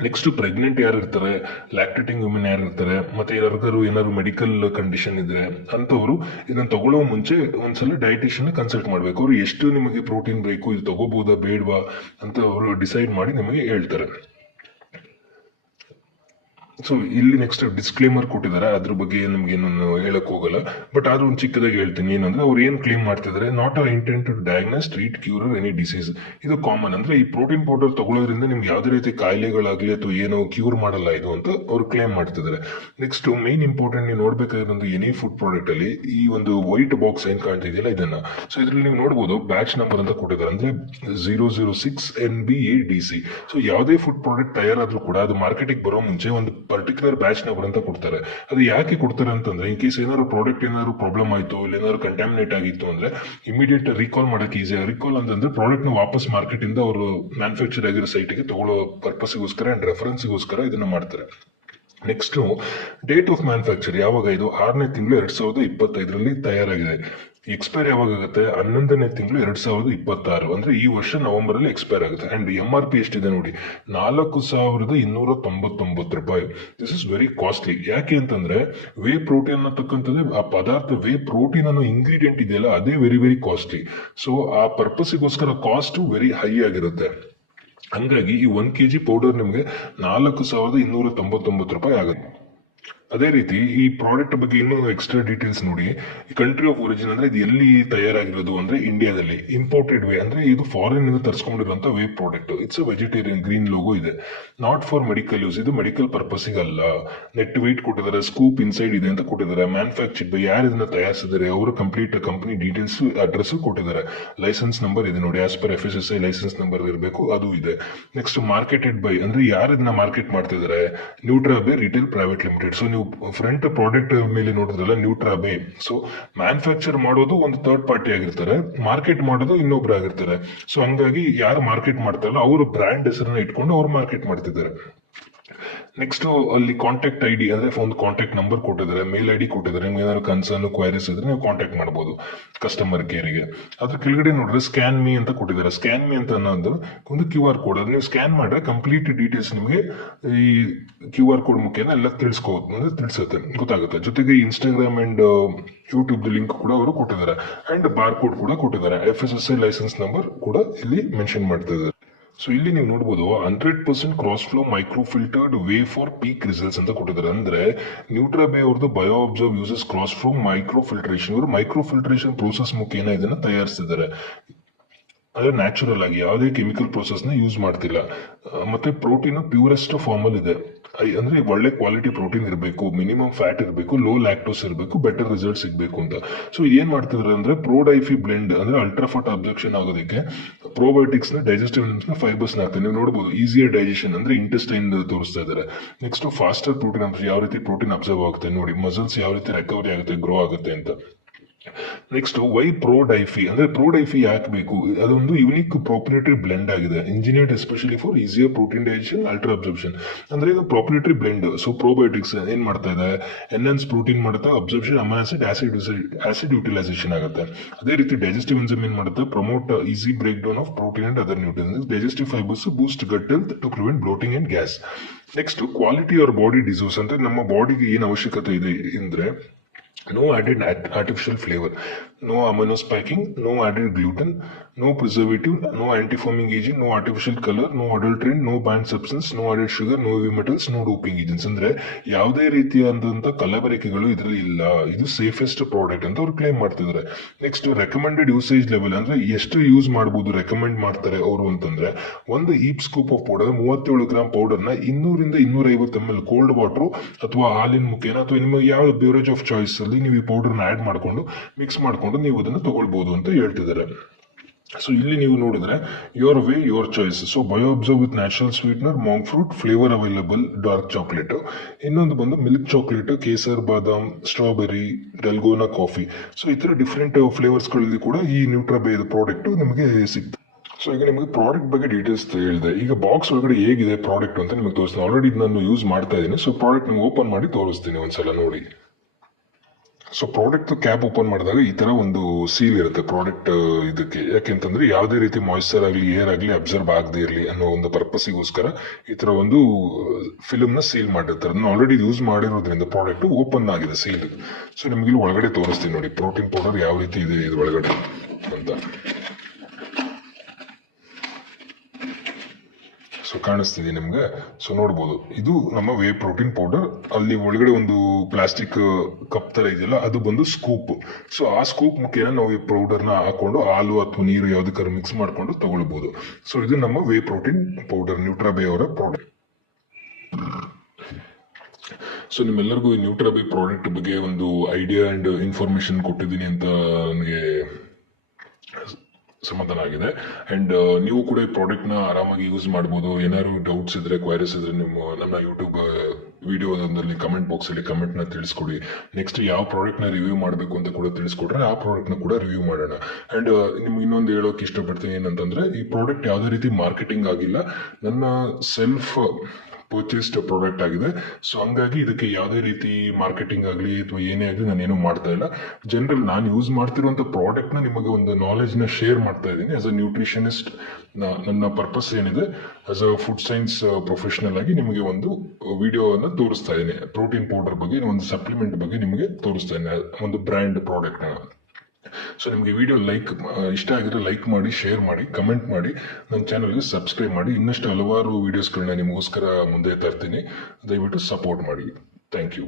ನೆಕ್ಸ್ಟ್ ಪ್ರೆಗ್ನೆಂಟ್ ಯಾರು ಇರ್ತಾರೆ, ಲ್ಯಾಕ್ಟೇಟಿಂಗ್ ವುಮೆನ್ ಯಾರು ಇರ್ತಾರೆ, ಮತ್ತೆ ಏನಾದ್ರು ಮೆಡಿಕಲ್ ಕಂಡೀಷನ್ ಇದ್ರೆ ಅಂತವರು ಇದನ್ನ ತಗೊಳ್ಳೋ ಮುಂಚೆ ಒಂದ್ಸಲ ಡಯಟಿಷಿಯನ್ ಕನ್ಸಲ್ಟ್ ಮಾಡ್ಬೇಕು. ಅವರು ಎಷ್ಟು ನಿಮಗೆ ಪ್ರೋಟೀನ್ ಬೇಕು, ಇದು ತಗೋಬಹುದಾ ಬೇಡವಾ ಅಂತ ಅವರು ಡಿಸೈಡ್ ಮಾಡಿ ನಿಮಗೆ ಹೇಳ್ತಾರೆ. ಸೊ ಇಲ್ಲಿ ನೆಕ್ಸ್ಟ್ ಡಿಸ್ಕ್ಲೇಮರ್ ಕೊಟ್ಟಿದ್ದಾರೆ, ಅದ್ರ ಬಗ್ಗೆ ನಿಮ್ಗೆ ಏನು ಹೇಳಕ್ ಹೋಗಲ್ಲ, ಬಟ್ ಆದ್ರೂ ಒಂದು ಚಿಕ್ಕದಾಗಿ ಹೇಳ್ತೀನಿ. ಏನಂದ್ರೆ ಅವ್ರು ಏನ್ ಕ್ಲೇಮ್ ಮಾಡ್ತಿದ್ದಾರೆ, not are intent to diagnose, treat, cure any disease. ಇದು ಕಾಮನ್. ಅಂದ್ರೆ ಈ ಪ್ರೋಟೀನ್ ಪೌಡರ್ ತಗೊಳ್ಳೋದ್ರಿಂದ ನಿಮ್ಗೆ ಯಾವುದೇ ರೀತಿ ಕಾಯಿಲೆಗಳಾಗ್ಲಿ ಅಥವಾ ಏನೋ ಕ್ಯೂರ್ ಮಾಡಲ್ಲ ಇದು ಅಂತ ಅವ್ರು ಕ್ಲೇಮ್ ಮಾಡ್ತಿದ್ದಾರೆ. ನೆಕ್ಸ್ಟ್ ಮೇನ್ ಇಂಪಾರ್ಟೆಂಟ್ ನೀವು ನೋಡ್ಬೇಕಾಗಿರೋದು ಎನಿ ಫುಡ್ ಪ್ರಾಡಕ್ಟ್ ಅಲ್ಲಿ ಈ ಒಂದು ವೈಟ್ ಬಾಕ್ಸ್ ಏನ್ ಕಾಣ್ತಿದೆಯಲ್ಲ ಇದನ್ನ, ಸೊ ಇದ್ರಲ್ಲಿ ನೀವು ನೋಡಬಹುದು ಬ್ಯಾಚ್ ನಂಬರ್ ಅಂತ ಕೊಟ್ಟಿದ್ದಾರೆ, ಅಂದ್ರೆ 006 NBADC. ಸೊ ಯಾವುದೇ ಫುಡ್ ಪ್ರಾಡಕ್ಟ್ ತಯಾರಾದ್ರೂ ಕೂಡ ಅದು ಮಾರ್ಕೆಟಿಗೆ ಬರೋ ಮುಂಚೆ ಒಂದು ಪರ್ಟಿಕ್ಯುಲರ್ ಬ್ಯಾಚ್ ನಂಬರ್ ಅಂತ ಕೊಡ್ತಾರೆ. ಅದು ಯಾಕೆ ಕೊಡ್ತಾರೆ ಅಂತಂದ್ರೆ ಇನ್ ಕೇಸ್ ಏನಾದ್ರು ಪ್ರಾಡಕ್ಟ್ ಏನಾದ್ರು ಪ್ರಾಬ್ಲಮ್ ಆಯ್ತು, ಇಲ್ಲ ಏನಾದ್ರು ಕಂಟಾಮಿನೇಟ್ ಆಗಿತ್ತು ಅಂದ್ರೆ ಇಮಿಡಿಯೇಟ್ ರೀಕಾಲ್ ಮಾಡಕ್ಕೆ ಈಸಿ. ರೀಕಾಲ್ ಅಂತಂದ್ರೆ ಪ್ರಾಡಕ್ಟ್ ನ ವಾಪಸ್ ಮಾರ್ಕೆಟ್ ಇಂದ ಅವರು ಮ್ಯಾನುಫ್ಯಾಕ್ಚರ್ ಆಗಿರೋ ಸೈಟ್ಗೆ ತಗೊಳ್ಳೋ ಪರ್ಪಸ್ಗೋಸ್ಕರ ಅಂಡ್ ರೆಫರೆನ್ಸ್ಗೋಸ್ಕರ ಇದನ್ನ ಮಾಡ್ತಾರೆ. ನೆಕ್ಸ್ಟ್ ಡೇಟ್ ಆಫ್ ಮ್ಯಾನುಫ್ಯಾಕ್ಚರ್ ಯಾವಾಗ, ಇದು 6ನೇ ತಿಂಗಳು 2025 ತಯಾರಾಗಿದೆ. ಎಕ್ಸ್ಪೈರ್ ಯಾವಾಗ ಆಗುತ್ತೆ? 11ನೇ ತಿಂಗಳು 2026, ಅಂದ್ರೆ ಈ ವರ್ಷ ನವೆಂಬರ್ ಅಲ್ಲಿ ಎಕ್ಸ್ಪೈರ್ ಆಗುತ್ತೆ. ಅಂಡ್ MRP ಎಷ್ಟಿದೆ ನೋಡಿ, 4299 ರೂಪಾಯಿ. This is very costly. ಯಾಕೆ ಅಂತಂದ್ರೆ ವೇ ಪ್ರೋಟೀನ್ ಅನ್ನತಕ್ಕಂಥದ್ದೇ ಆ ಪದಾರ್ಥ, ವೇ ಪ್ರೋಟೀನ್ ಅನ್ನೋ ಇಂಗ್ರೀಡಿಯೆಂಟ್ ಇದೆಯಲ್ಲ, ಅದೇ ವೆರಿ ವೆರಿ ಕಾಸ್ಟ್ಲಿ. ಸೊ ಆ ಪರ್ಪಸ್ಗೋಸ್ಕರ ಕಾಸ್ಟ್ ವೆರಿ ಹೈ ಆಗಿರುತ್ತೆ. ಹಂಗಾಗಿ ಈ 1 kg ಪೌಡರ್ ನಿಮಗೆ 4299 ರೂಪಾಯಿ ಆಗುತ್ತೆ. ಅದೇ ರೀತಿ ಈ ಪ್ರಾಡಕ್ಟ್ ಬಗ್ಗೆ ಇನ್ನೂ ಎಕ್ಸ್ಟ್ರಾ ಡೀಟೇಲ್ಸ್ ನೋಡಿ. ಈ ಕಂಟ್ರಿ ಆಫ್ ಒರಿಜಿನ್ ಅಂದ್ರೆ ಇದು ಎಲ್ಲಿ ತಯಾರಾಗಿರೋದು ಅಂದ್ರೆ ಇಂಡಿಯಾದಲ್ಲಿ. ಇಂಪೋರ್ಟೆಡ್ ವೇ ಅಂದ್ರೆ ಇದು ಫಾರಿನ್ ಇಂದ ತರಿಸ್ಕೊಂಡಿರುವಂತ whey product. It's a vegetarian, green logo ಇದೆ. ನಾಟ್ ಫಾರ್ ಮೆಡಿಕಲ್ ಯೂಸ್, ಇದು ಮೆಡಿಕಲ್ ಪರ್ಪಸ್ಗೆ ಅಲ್ಲ. ನೆಟ್ ವೆಯ್ಟ್ ಕೊಟ್ಟಿದ್ದಾರೆ, ಸ್ಕೂಪ್ ಇನ್ಸೈಡ್ ಇದೆ ಅಂತ ಕೊಟ್ಟಿದ್ದಾರೆ. ಮ್ಯಾನುಫ್ಯಾಕ್ಚರ್ಡ್ ಬೈ, ಯಾರು ಇದನ್ನ ತಯಾರಿಸಿದ್ದಾರೆ ಅವರ ಕಂಪ್ಲೀಟ್ ಕಂಪನಿ ಡೀಟೇಲ್ಸ್, ಅಡ್ರೆಸ್ ಕೊಟ್ಟಿದ್ದಾರೆ. ಲೈಸೆನ್ಸ್ ನಂಬರ್ ಇದೆ ನೋಡಿ, as per FSSAI licence number ಇರಬೇಕು, ಅದು ಇದೆ. ನೆಕ್ಸ್ಟ್ ಮಾರ್ಕೆಟೆಡ್ ಬೈ ಅಂದ್ರೆ ಯಾರು ಇದನ್ನ ಮಾರ್ಕೆಟ್ ಮಾಡ್ತಿದ್ದಾರೆ, ನ್ಯೂಟ್ರಾಬೆ ರಿಟೇಲ್ ಪ್ರೈವೇಟ್ ಲಿಮಿಟೆಡ್. ಸೊ ನೀವು ಫ್ರಂಟ್ ಪ್ರಾಡಕ್ಟ್ ಮೇಲೆ ನೋಡಿದ್ರಲ್ಲ ನ್ಯೂಟ್ರಾಬೆ, ಸೊ ಮ್ಯಾನುಫ್ಯಾಕ್ಚರ್ ಮಾಡೋದು ಒಂದು ಥರ್ಡ್ ಪಾರ್ಟಿ ಆಗಿರ್ತಾರೆ, ಮಾರ್ಕೆಟ್ ಮಾಡೋದು ಇನ್ನೊಬ್ರು ಆಗಿರ್ತಾರೆ. ಸೊ ಹಂಗಾಗಿ ಯಾರು ಮಾರ್ಕೆಟ್ ಮಾಡ್ತಾರಲ್ಲ ಅವರು ಬ್ರ್ಯಾಂಡ್ ಹೆಸರನ್ನ ಇಟ್ಕೊಂಡು ಅವ್ರು ಮಾರ್ಕೆಟ್ ಮಾಡ್ತಿದ್ದಾರೆ. ನೆಕ್ಸ್ಟ್ ಅಲ್ಲಿ ಕಾಂಟ್ಯಾಕ್ಟ್ ID ಅಂದ್ರೆ ಒಂದು ಕಾಂಟ್ಯಾಕ್ಟ್ ನಂಬರ್ ಕೊಟ್ಟಿದ್ದಾರೆ, ಮೇಲ್ ID ಕೊಟ್ಟಿದ್ದಾರೆ. ನಿಮ್ಗೆ ಏನಾದ್ರು ಕನ್ಸರ್ನ್ ಕ್ವೈರೀಸ್ ಇದ್ರೆ ನೀವು ಕಾಂಟ್ಯಾಕ್ಟ್ ಮಾಡಬಹುದು ಕಸ್ಟಮರ್ ಕೇರಿಗೆ. ಅದ್ರ ಕೆಳಗಡೆ ನೋಡಿದ್ರೆ ಸ್ಕ್ಯಾನ್ ಮೀ ಅಂತ ಕೊಟ್ಟಿದ್ದಾರೆ. ಸ್ಕ್ಯಾನ್ ಮೀ ಅಂತ ಅನ್ನೋದು ಒಂದು QR ಕೋಡ್. ಅದು ನೀವು ಸ್ಕ್ಯಾನ್ ಮಾಡಿದ್ರೆ ಕಂಪ್ಲೀಟ್ ಡೀಟೇಲ್ಸ್ ನಿಮಗೆ ಈ QR ಕೋಡ್ ಮುಖೇನ ಎಲ್ಲ ತಿಳಿಸುತ್ತೆ, ಗೊತ್ತಾಗುತ್ತೆ. ಜೊತೆಗೆ ಇನ್ಸ್ಟಾಗ್ರಾಮ್ ಅಂಡ್ ಯೂಟ್ಯೂಬ್ ಲಿಂಕ್ ಕೂಡ ಅವರು ಕೊಟ್ಟಿದ್ದಾರೆ. ಅಂಡ್ ಬಾರ್ ಕೋಡ್ ಕೂಡ ಕೊಟ್ಟಿದ್ದಾರೆ. FSSAI ಲೈಸೆನ್ಸ್ ನಂಬರ್ ಕೂಡ ಇಲ್ಲಿ ಮೆನ್ಷನ್ ಮಾಡ್ತಿದ್ದಾರೆ. ಸೊ ಇಲ್ಲಿ ನೀವು ನೋಡಬಹುದು 100% cross flow micro filtered way for peak results ಅಂತ ಕೊಟ್ಟಿದ್ದಾರೆ. ಅಂದ್ರೆ ನ್ಯೂಟ್ರಾಬೆ ಅವ್ರದ್ದು bio observe uses cross flow micro filtration. ಇವರು ಮೈಕ್ರೋ ಫಿಲ್ಟ್ರೇಷನ್ ಪ್ರೋಸೆಸ್ ಮುಖೇನ ಇದನ್ನ ತಯಾರಿಸಿದ್ದಾರೆ. ಅದೇ ನ್ಯಾಚುರಲ್ ಆಗಿ ಯಾವುದೇ ಕೆಮಿಕಲ್ ಪ್ರೋಸೆಸ್ ನ ಯೂಸ್ ಮಾಡ್ತಿಲ್ಲ. ಮತ್ತೆ ಪ್ರೋಟೀನ್ ಪ್ಯೂರೆಸ್ಟ್ ಫಾರ್ಮ್ ಅಲ್ಲಿ ಇದೆ. ಅಂದ್ರೆ ಒಳ್ಳೆ ಕ್ವಾಲಿಟಿ ಪ್ರೋಟೀನ್ ಇರಬೇಕು, ಮಿನಿಮಮ್ ಫ್ಯಾಟ್ ಇರಬೇಕು, ಲೋ ಲ್ಯಾಕ್ಟೋಸ್ ಇರಬೇಕು, ಬೆಟರ್ ರಿಸಲ್ಟ್ ಸಿಗಬೇಕು ಅಂತ. ಸೊ ಏನ್ ಮಾಡ್ತಿದ್ದಾರೆ ಅಂದ್ರೆ ಪ್ರೋಡೈಫಿ ಬ್ಲೆಂಡ್ ಅಂದ್ರೆ ಅಲ್ಟ್ರಾಫಾಟ್ ಅಬ್ಸರ್ಪ್ಷನ್ ಆಗೋದಕ್ಕೆ ಪ್ರೋಬಯೋಟಿಕ್ಸ್ ನ ಡೈಜೆಸ್ಟಿವ್ ಫೈಬರ್ಸ್ ನ ಹಾಕ್ತಾರೆ. ನೀವು ನೋಡಬಹುದು ಈಸಿಯರ್ ಡೈಜೆಷನ್ ಅಂದ್ರೆ ಇಂಟೆಸ್ಟೈನ್ ತೋರಿಸ್ತಾ ಇದ್ದಾರೆ. ನೆಕ್ಸ್ಟ್ ಫಾಸ್ಟರ್ ಪ್ರೋಟೀನ್ ಯಾವ ರೀತಿ ಪ್ರೋಟೀನ್ ಅಬ್ಸರ್ವ್ ಆಗುತ್ತೆ ನೋಡಿ, ಮಸಲ್ಸ್ ಯಾವ ರೀತಿ ರಿಕವರಿ ಆಗುತ್ತೆ, ಗ್ರೋ ಆಗುತ್ತೆ ಅಂತ. ನೆಕ್ಸ್ಟ್ ವೈ ಪ್ರೋಡೈಫಿ ಅಂದ್ರೆ ಪ್ರೋಡೈಫಿ ಯಾಕೆ ಬೇಕು? ಅದೊಂದು ಯುನಿಕ್ ಪ್ರೊಪ್ರಿಯೇಟರಿ ಬ್ಲೆಂಡ್ ಆಗಿದೆ, engineered especially for easier protein digestion, ultra absorption. ಅಂದ್ರೆ ಇದು ಪ್ರೊಪ್ರಿಯೇಟರಿ ಬ್ಲೆಂಡ್. ಸೊ ಪ್ರೋಬಯೋಟಿಕ್ಸ್ ಏನ್ ಮಾಡ್ತಾ ಇದೆ, ಎನ್ಹಾನ್ಸ್ ಪ್ರೋಟೀನ್ ಮಾಡುತ್ತೆ, ಅಬ್ಸರ್ಪ್ಷನ್, ಅಮೈನೋ ಆಸಿಡ್ ಯುಟಿಲೈಸೇಷನ್ ಆಗುತ್ತೆ. ಅದೇ ರೀತಿ ಡೈಜೆಸ್ಟಿವ್ ಎಂಜೈಮ್ ಏನ್ ಮಾಡುತ್ತೆ, promote easy break down of protein and other nutrients. Digestive fibres boost gut health to prevent bloating and gas. Next quality our body deserves ಅಂದ್ರೆ ನಮ್ಮ ಬಾಡಿಗೆ ಏನ್ ಅವಶ್ಯಕತೆ ಇದೆ ಅಂದ್ರೆ no added artificial flavor, no amino spiking, no added gluten, no preservative, no anti-foaming agent, no artificial color, no adulterant, no banned substance, no added sugar, no heavy metals, no doping agents. ಅಂದ್ರೆ ಯಾವುದೇ ರೀತಿಯಾದಂತ ಕಲಬೆರಕೆಗಳು ಇದರಲ್ಲಿ ಇಲ್ಲ. ಇದು safest product ಅಂತ ಅವ್ರು claim ಮಾಡ್ತಿದ್ದಾರೆ. Next recommended usage level ಅಂದ್ರೆ ಎಷ್ಟು ಯೂಸ್ ಮಾಡಬಹುದು ರೆಕಮೆಂಡ್ ಮಾಡ್ತಾರೆ ಅವರು ಅಂತಂದ್ರೆ, ಒಂದು heap scoop of powder 37 gram powder ನ 200 ರಿಂದ 250 ml ಕೋಲ್ಡ್ ವಾಟರ್ ಅಥವಾ ಹಾಲಿನ ಮುಖೇನ ಅಥವಾ ನಿಮ್ಮ ಯಾವ ಬ್ಯೂರೇಜ್ ಆಫ್ ಚಾಯ್ಸ್ ಅಲ್ಲಿ ನೀವು ಈ ಪೌಡರ್ ನ ಆಡ್ ಮಾಡ್ಕೊಂಡು ಮಿಕ್ಸ್ ಮಾಡ್ಕೊಂಡು ನೀವು ಅದನ್ನು ತಗೊಳ್ಬಹುದು ಅಂತ ಹೇಳ್ತಿದ್ದಾರೆ. ಸೊ ಇಲ್ಲಿ ನೀವು ನೋಡಿದ್ರೆ your way your choice. So bio observe with natural sweetener, monk fruit, flavour available, dark chocolate. ಇನ್ನೊಂದು ಬಂದು ಮಿಲ್ಕ್ ಚಾಕ್ಲೇಟ್, ಕೇಸರ್, ಬಾದಾಮ್, ಸ್ಟ್ರಾಬೆರಿ, ಡಲ್ಗೋನಾ ಕಾಫಿ. ಸೊ ಈ ತರ ಡಿಫ್ರೆಂಟ್ ಫ್ಲೇವರ್ಸ್ ಗಳಲ್ಲಿ ಕೂಡ ಈ ನ್ಯೂಟ್ರಾಬೆ ಪ್ರಾಡಕ್ಟ್ ನಿಮಗೆ ಸಿಗ್ತದೆ. ಸೊ ಈಗ ನಿಮಗೆ ಪ್ರಾಡಕ್ಟ್ ಬಗ್ಗೆ ಡೀಟೇಲ್ಸ್ ಹೇಳಿದೆ. ಈಗ ಬಾಕ್ಸ್ ಒಳಗಡೆ ಹೇಗಿದೆ ಪ್ರಾಡಕ್ಟ್ ಅಂತ ನಿಮಗೆ ತೋರಿಸ್ತೀನಿ. ಆಲ್ರೆಡಿ ನಾನು ಯೂಸ್ ಮಾಡ್ತಾ ಇದ್ದೀನಿ. ಸೊ ಪ್ರಾಡಕ್ಟ್ ನಿಮ್ಗೆ ಓಪನ್ ಮಾಡಿ ತೋರಿಸ್ತೀನಿ ಒಂದ್ಸಲ ನೋಡಿ. ಸೊ ಪ್ರಾಡಕ್ಟ್ ಕ್ಯಾಪ್ ಓಪನ್ ಮಾಡಿದಾಗ ಈ ತರ ಒಂದು ಸೀಲ್ ಇರುತ್ತೆ ಪ್ರಾಡಕ್ಟ್ ಇದಕ್ಕೆ. ಯಾಕೆಂತಂದ್ರೆ ಯಾವುದೇ ರೀತಿ ಮಾಯಿಶ್ಚರ್ ಆಗಲಿ ಏರ್ ಆಗಲಿ ಅಬ್ಸರ್ವ್ ಆಗದೆ ಇರಲಿ ಅನ್ನೋ ಒಂದು ಪರ್ಪಸ್ಗೋಸ್ಕರ ಈ ತರ ಒಂದು ಫಿಲ್ಮ್ ನ ಸೀಲ್ ಮಾಡಿರ್ತಾರೆ. ನಾನು ಆಲ್ರೆಡಿ ಯೂಸ್ ಮಾಡಿರೋದ್ರಿಂದ ಪ್ರಾಡಕ್ಟ್ ಓಪನ್ ಆಗಿದೆ ಸೀಲ್. ಸೊ ನಿಮ್ಗೆ ಇಲ್ಲಿ ಒಳಗಡೆ ತೋರಿಸ್ತೀನಿ ನೋಡಿ ಪ್ರೋಟೀನ್ ಪೌಡರ್ ಯಾವ ರೀತಿ ಇದೆ ಇದು ಒಳಗಡೆ ಅಂತ. ಸೊ ಕಾಣಿಸ್ತಿದೆ ನಿಮ್ಗೆ. ಸೊ ನೋಡ್ಬೋದು ಇದು ನಮ್ಮ ವೇ ಪ್ರೋಟೀನ್ ಪೌಡರ್. ಅಲ್ಲಿ ಒಳಗಡೆ ಒಂದು ಪ್ಲಾಸ್ಟಿಕ್ ಕಪ್ ತರ ಇದೆಯಲ್ಲ ಅದು ಬಂದು ಸ್ಕೂಪ್. ಸೊ ಆ ಸ್ಕೂಪ್ ಮುಖೇನ ನಾವು ಈ ಪೌಡರ್ ನ ಹಾಕೊಂಡು ಹಾಲು ಅಥವಾ ನೀರು ಯಾವ್ದಕ್ಕಾದ್ರು ಮಿಕ್ಸ್ ಮಾಡ್ಕೊಂಡು ತಗೊಳ್ಬಹುದು. ಸೊ ಇದು ನಮ್ಮ ವೇ ಪ್ರೋಟೀನ್ ಪೌಡರ್, ನ್ಯೂಟ್ರಾಬೆ ಅವರ ಪ್ರಾಡಕ್ಟ್. ಸೊ ನಿಮ್ಮೆಲ್ಲರಿಗೂ ಈ ನ್ಯೂಟ್ರಾಬೆ ಪ್ರಾಡಕ್ಟ್ ಬಗ್ಗೆ ಒಂದು ಐಡಿಯಾ ಅಂಡ್ ಇನ್ಫಾರ್ಮೇಶನ್ ಕೊಟ್ಟಿದ್ದೀನಿ ಅಂತ ನನಗೆ ಸಮಾಧಾನ ಆಗಿದೆ. ಅಂಡ್ ನೀವು ಕೂಡ ಈ ಪ್ರಾಡಕ್ಟ್ ನ ಆರಾಮಾಗಿ ಯೂಸ್ ಮಾಡಬಹುದು. ಏನಾದ್ರು ಡೌಟ್ಸ್ ಇದ್ರೆ ಕ್ವೈರೀಸ್ ಇದ್ರೆ ನಿಮ್ಮ ನಮ್ಮ ಯೂಟ್ಯೂಬ್ ವಿಡಿಯೋದಲ್ಲಿ ಕಮೆಂಟ್ ಬಾಕ್ಸ್ ಅಲ್ಲಿ ಕಮೆಂಟ್ ನ ತಿಳಿಸ್ಕೊಡಿ. ನೆಕ್ಸ್ಟ್ ಯಾವ ಪ್ರಾಡಕ್ಟ್ ನ ರಿವ್ಯೂ ಮಾಡಬೇಕು ಅಂತ ಕೂಡ ತಿಳಿಸ್ಕೊಡ್ರೆ ಆ ಪ್ರಾಡಕ್ಟ್ ನ ಕೂಡ ರಿವ್ಯೂ ಮಾಡೋಣ. ಅಂಡ್ ನಿಮ್ಗೆ ಇನ್ನೊಂದು ಹೇಳೋಕೆ ಇಷ್ಟಪಡ್ತೀನಿ ಏನಂತಂದ್ರೆ ಈ ಪ್ರಾಡಕ್ಟ್ ಯಾವುದೇ ರೀತಿ ಮಾರ್ಕೆಟಿಂಗ್ ಆಗಿಲ್ಲ. ನನ್ನ ಸೆಲ್ಫ್ ಪರ್ಚೇಸ್ಡ್ ಪ್ರಾಡಕ್ಟ್ ಆಗಿದೆ. ಸೊ ಹಂಗಾಗಿ ಇದಕ್ಕೆ ಯಾವುದೇ ರೀತಿ ಮಾರ್ಕೆಟಿಂಗ್ ಆಗಲಿ ಅಥವಾ ಏನೇ ಆಗಲಿ ನಾನೇನು ಮಾಡ್ತಾ ಇಲ್ಲ. ಜನರಲ್ ನಾನು ಯೂಸ್ ಮಾಡ್ತಿರುವಂಥ ಪ್ರಾಡಕ್ಟ್ನ ನಿಮಗೆ ಒಂದು ನಾಲೆಜ್ನ ಶೇರ್ ಮಾಡ್ತಾ ಇದ್ದೀನಿ. ಆಸ್ ಅ ನ್ಯೂಟ್ರಿಷನಿಸ್ಟ್ ನನ್ನ ಪರ್ಪಸ್ ಏನಿದೆ, as a food science professional ಆಗಿ ನಿಮಗೆ ಒಂದು ವಿಡಿಯೋವನ್ನು ತೋರಿಸ್ತಾ ಇದ್ದೀನಿ. ಪ್ರೋಟೀನ್ ಪೌಡರ್ ಬಗ್ಗೆ, ಒಂದು ಸಪ್ಲಿಮೆಂಟ್ ಬಗ್ಗೆ ನಿಮಗೆ ತೋರಿಸ್ತಾ ಇದ್ದೀನಿ, ಒಂದು ಬ್ರ್ಯಾಂಡ್ ಪ್ರಾಡಕ್ಟ್ನ. ಸೊ ನಿಮಗೆ ವಿಡಿಯೋ ಇಷ್ಟ ಆಗಿದ್ರೆ ಲೈಕ್ ಮಾಡಿ, ಶೇರ್ ಮಾಡಿ, ಕಮೆಂಟ್ ಮಾಡಿ, ನನ್ನ ಚಾನಲ್ಗೆ ಸಬ್ಸ್ಕ್ರೈಬ್ ಮಾಡಿ. ಇನ್ನಷ್ಟು ಹಲವಾರು ವಿಡಿಯೋಸ್ಗಳನ್ನ ನಿಮಗೋಸ್ಕರ ಮುಂದೆ ತರ್ತೀನಿ. ದಯವಿಟ್ಟು ಸಪೋರ್ಟ್ ಮಾಡಿ. Thank you.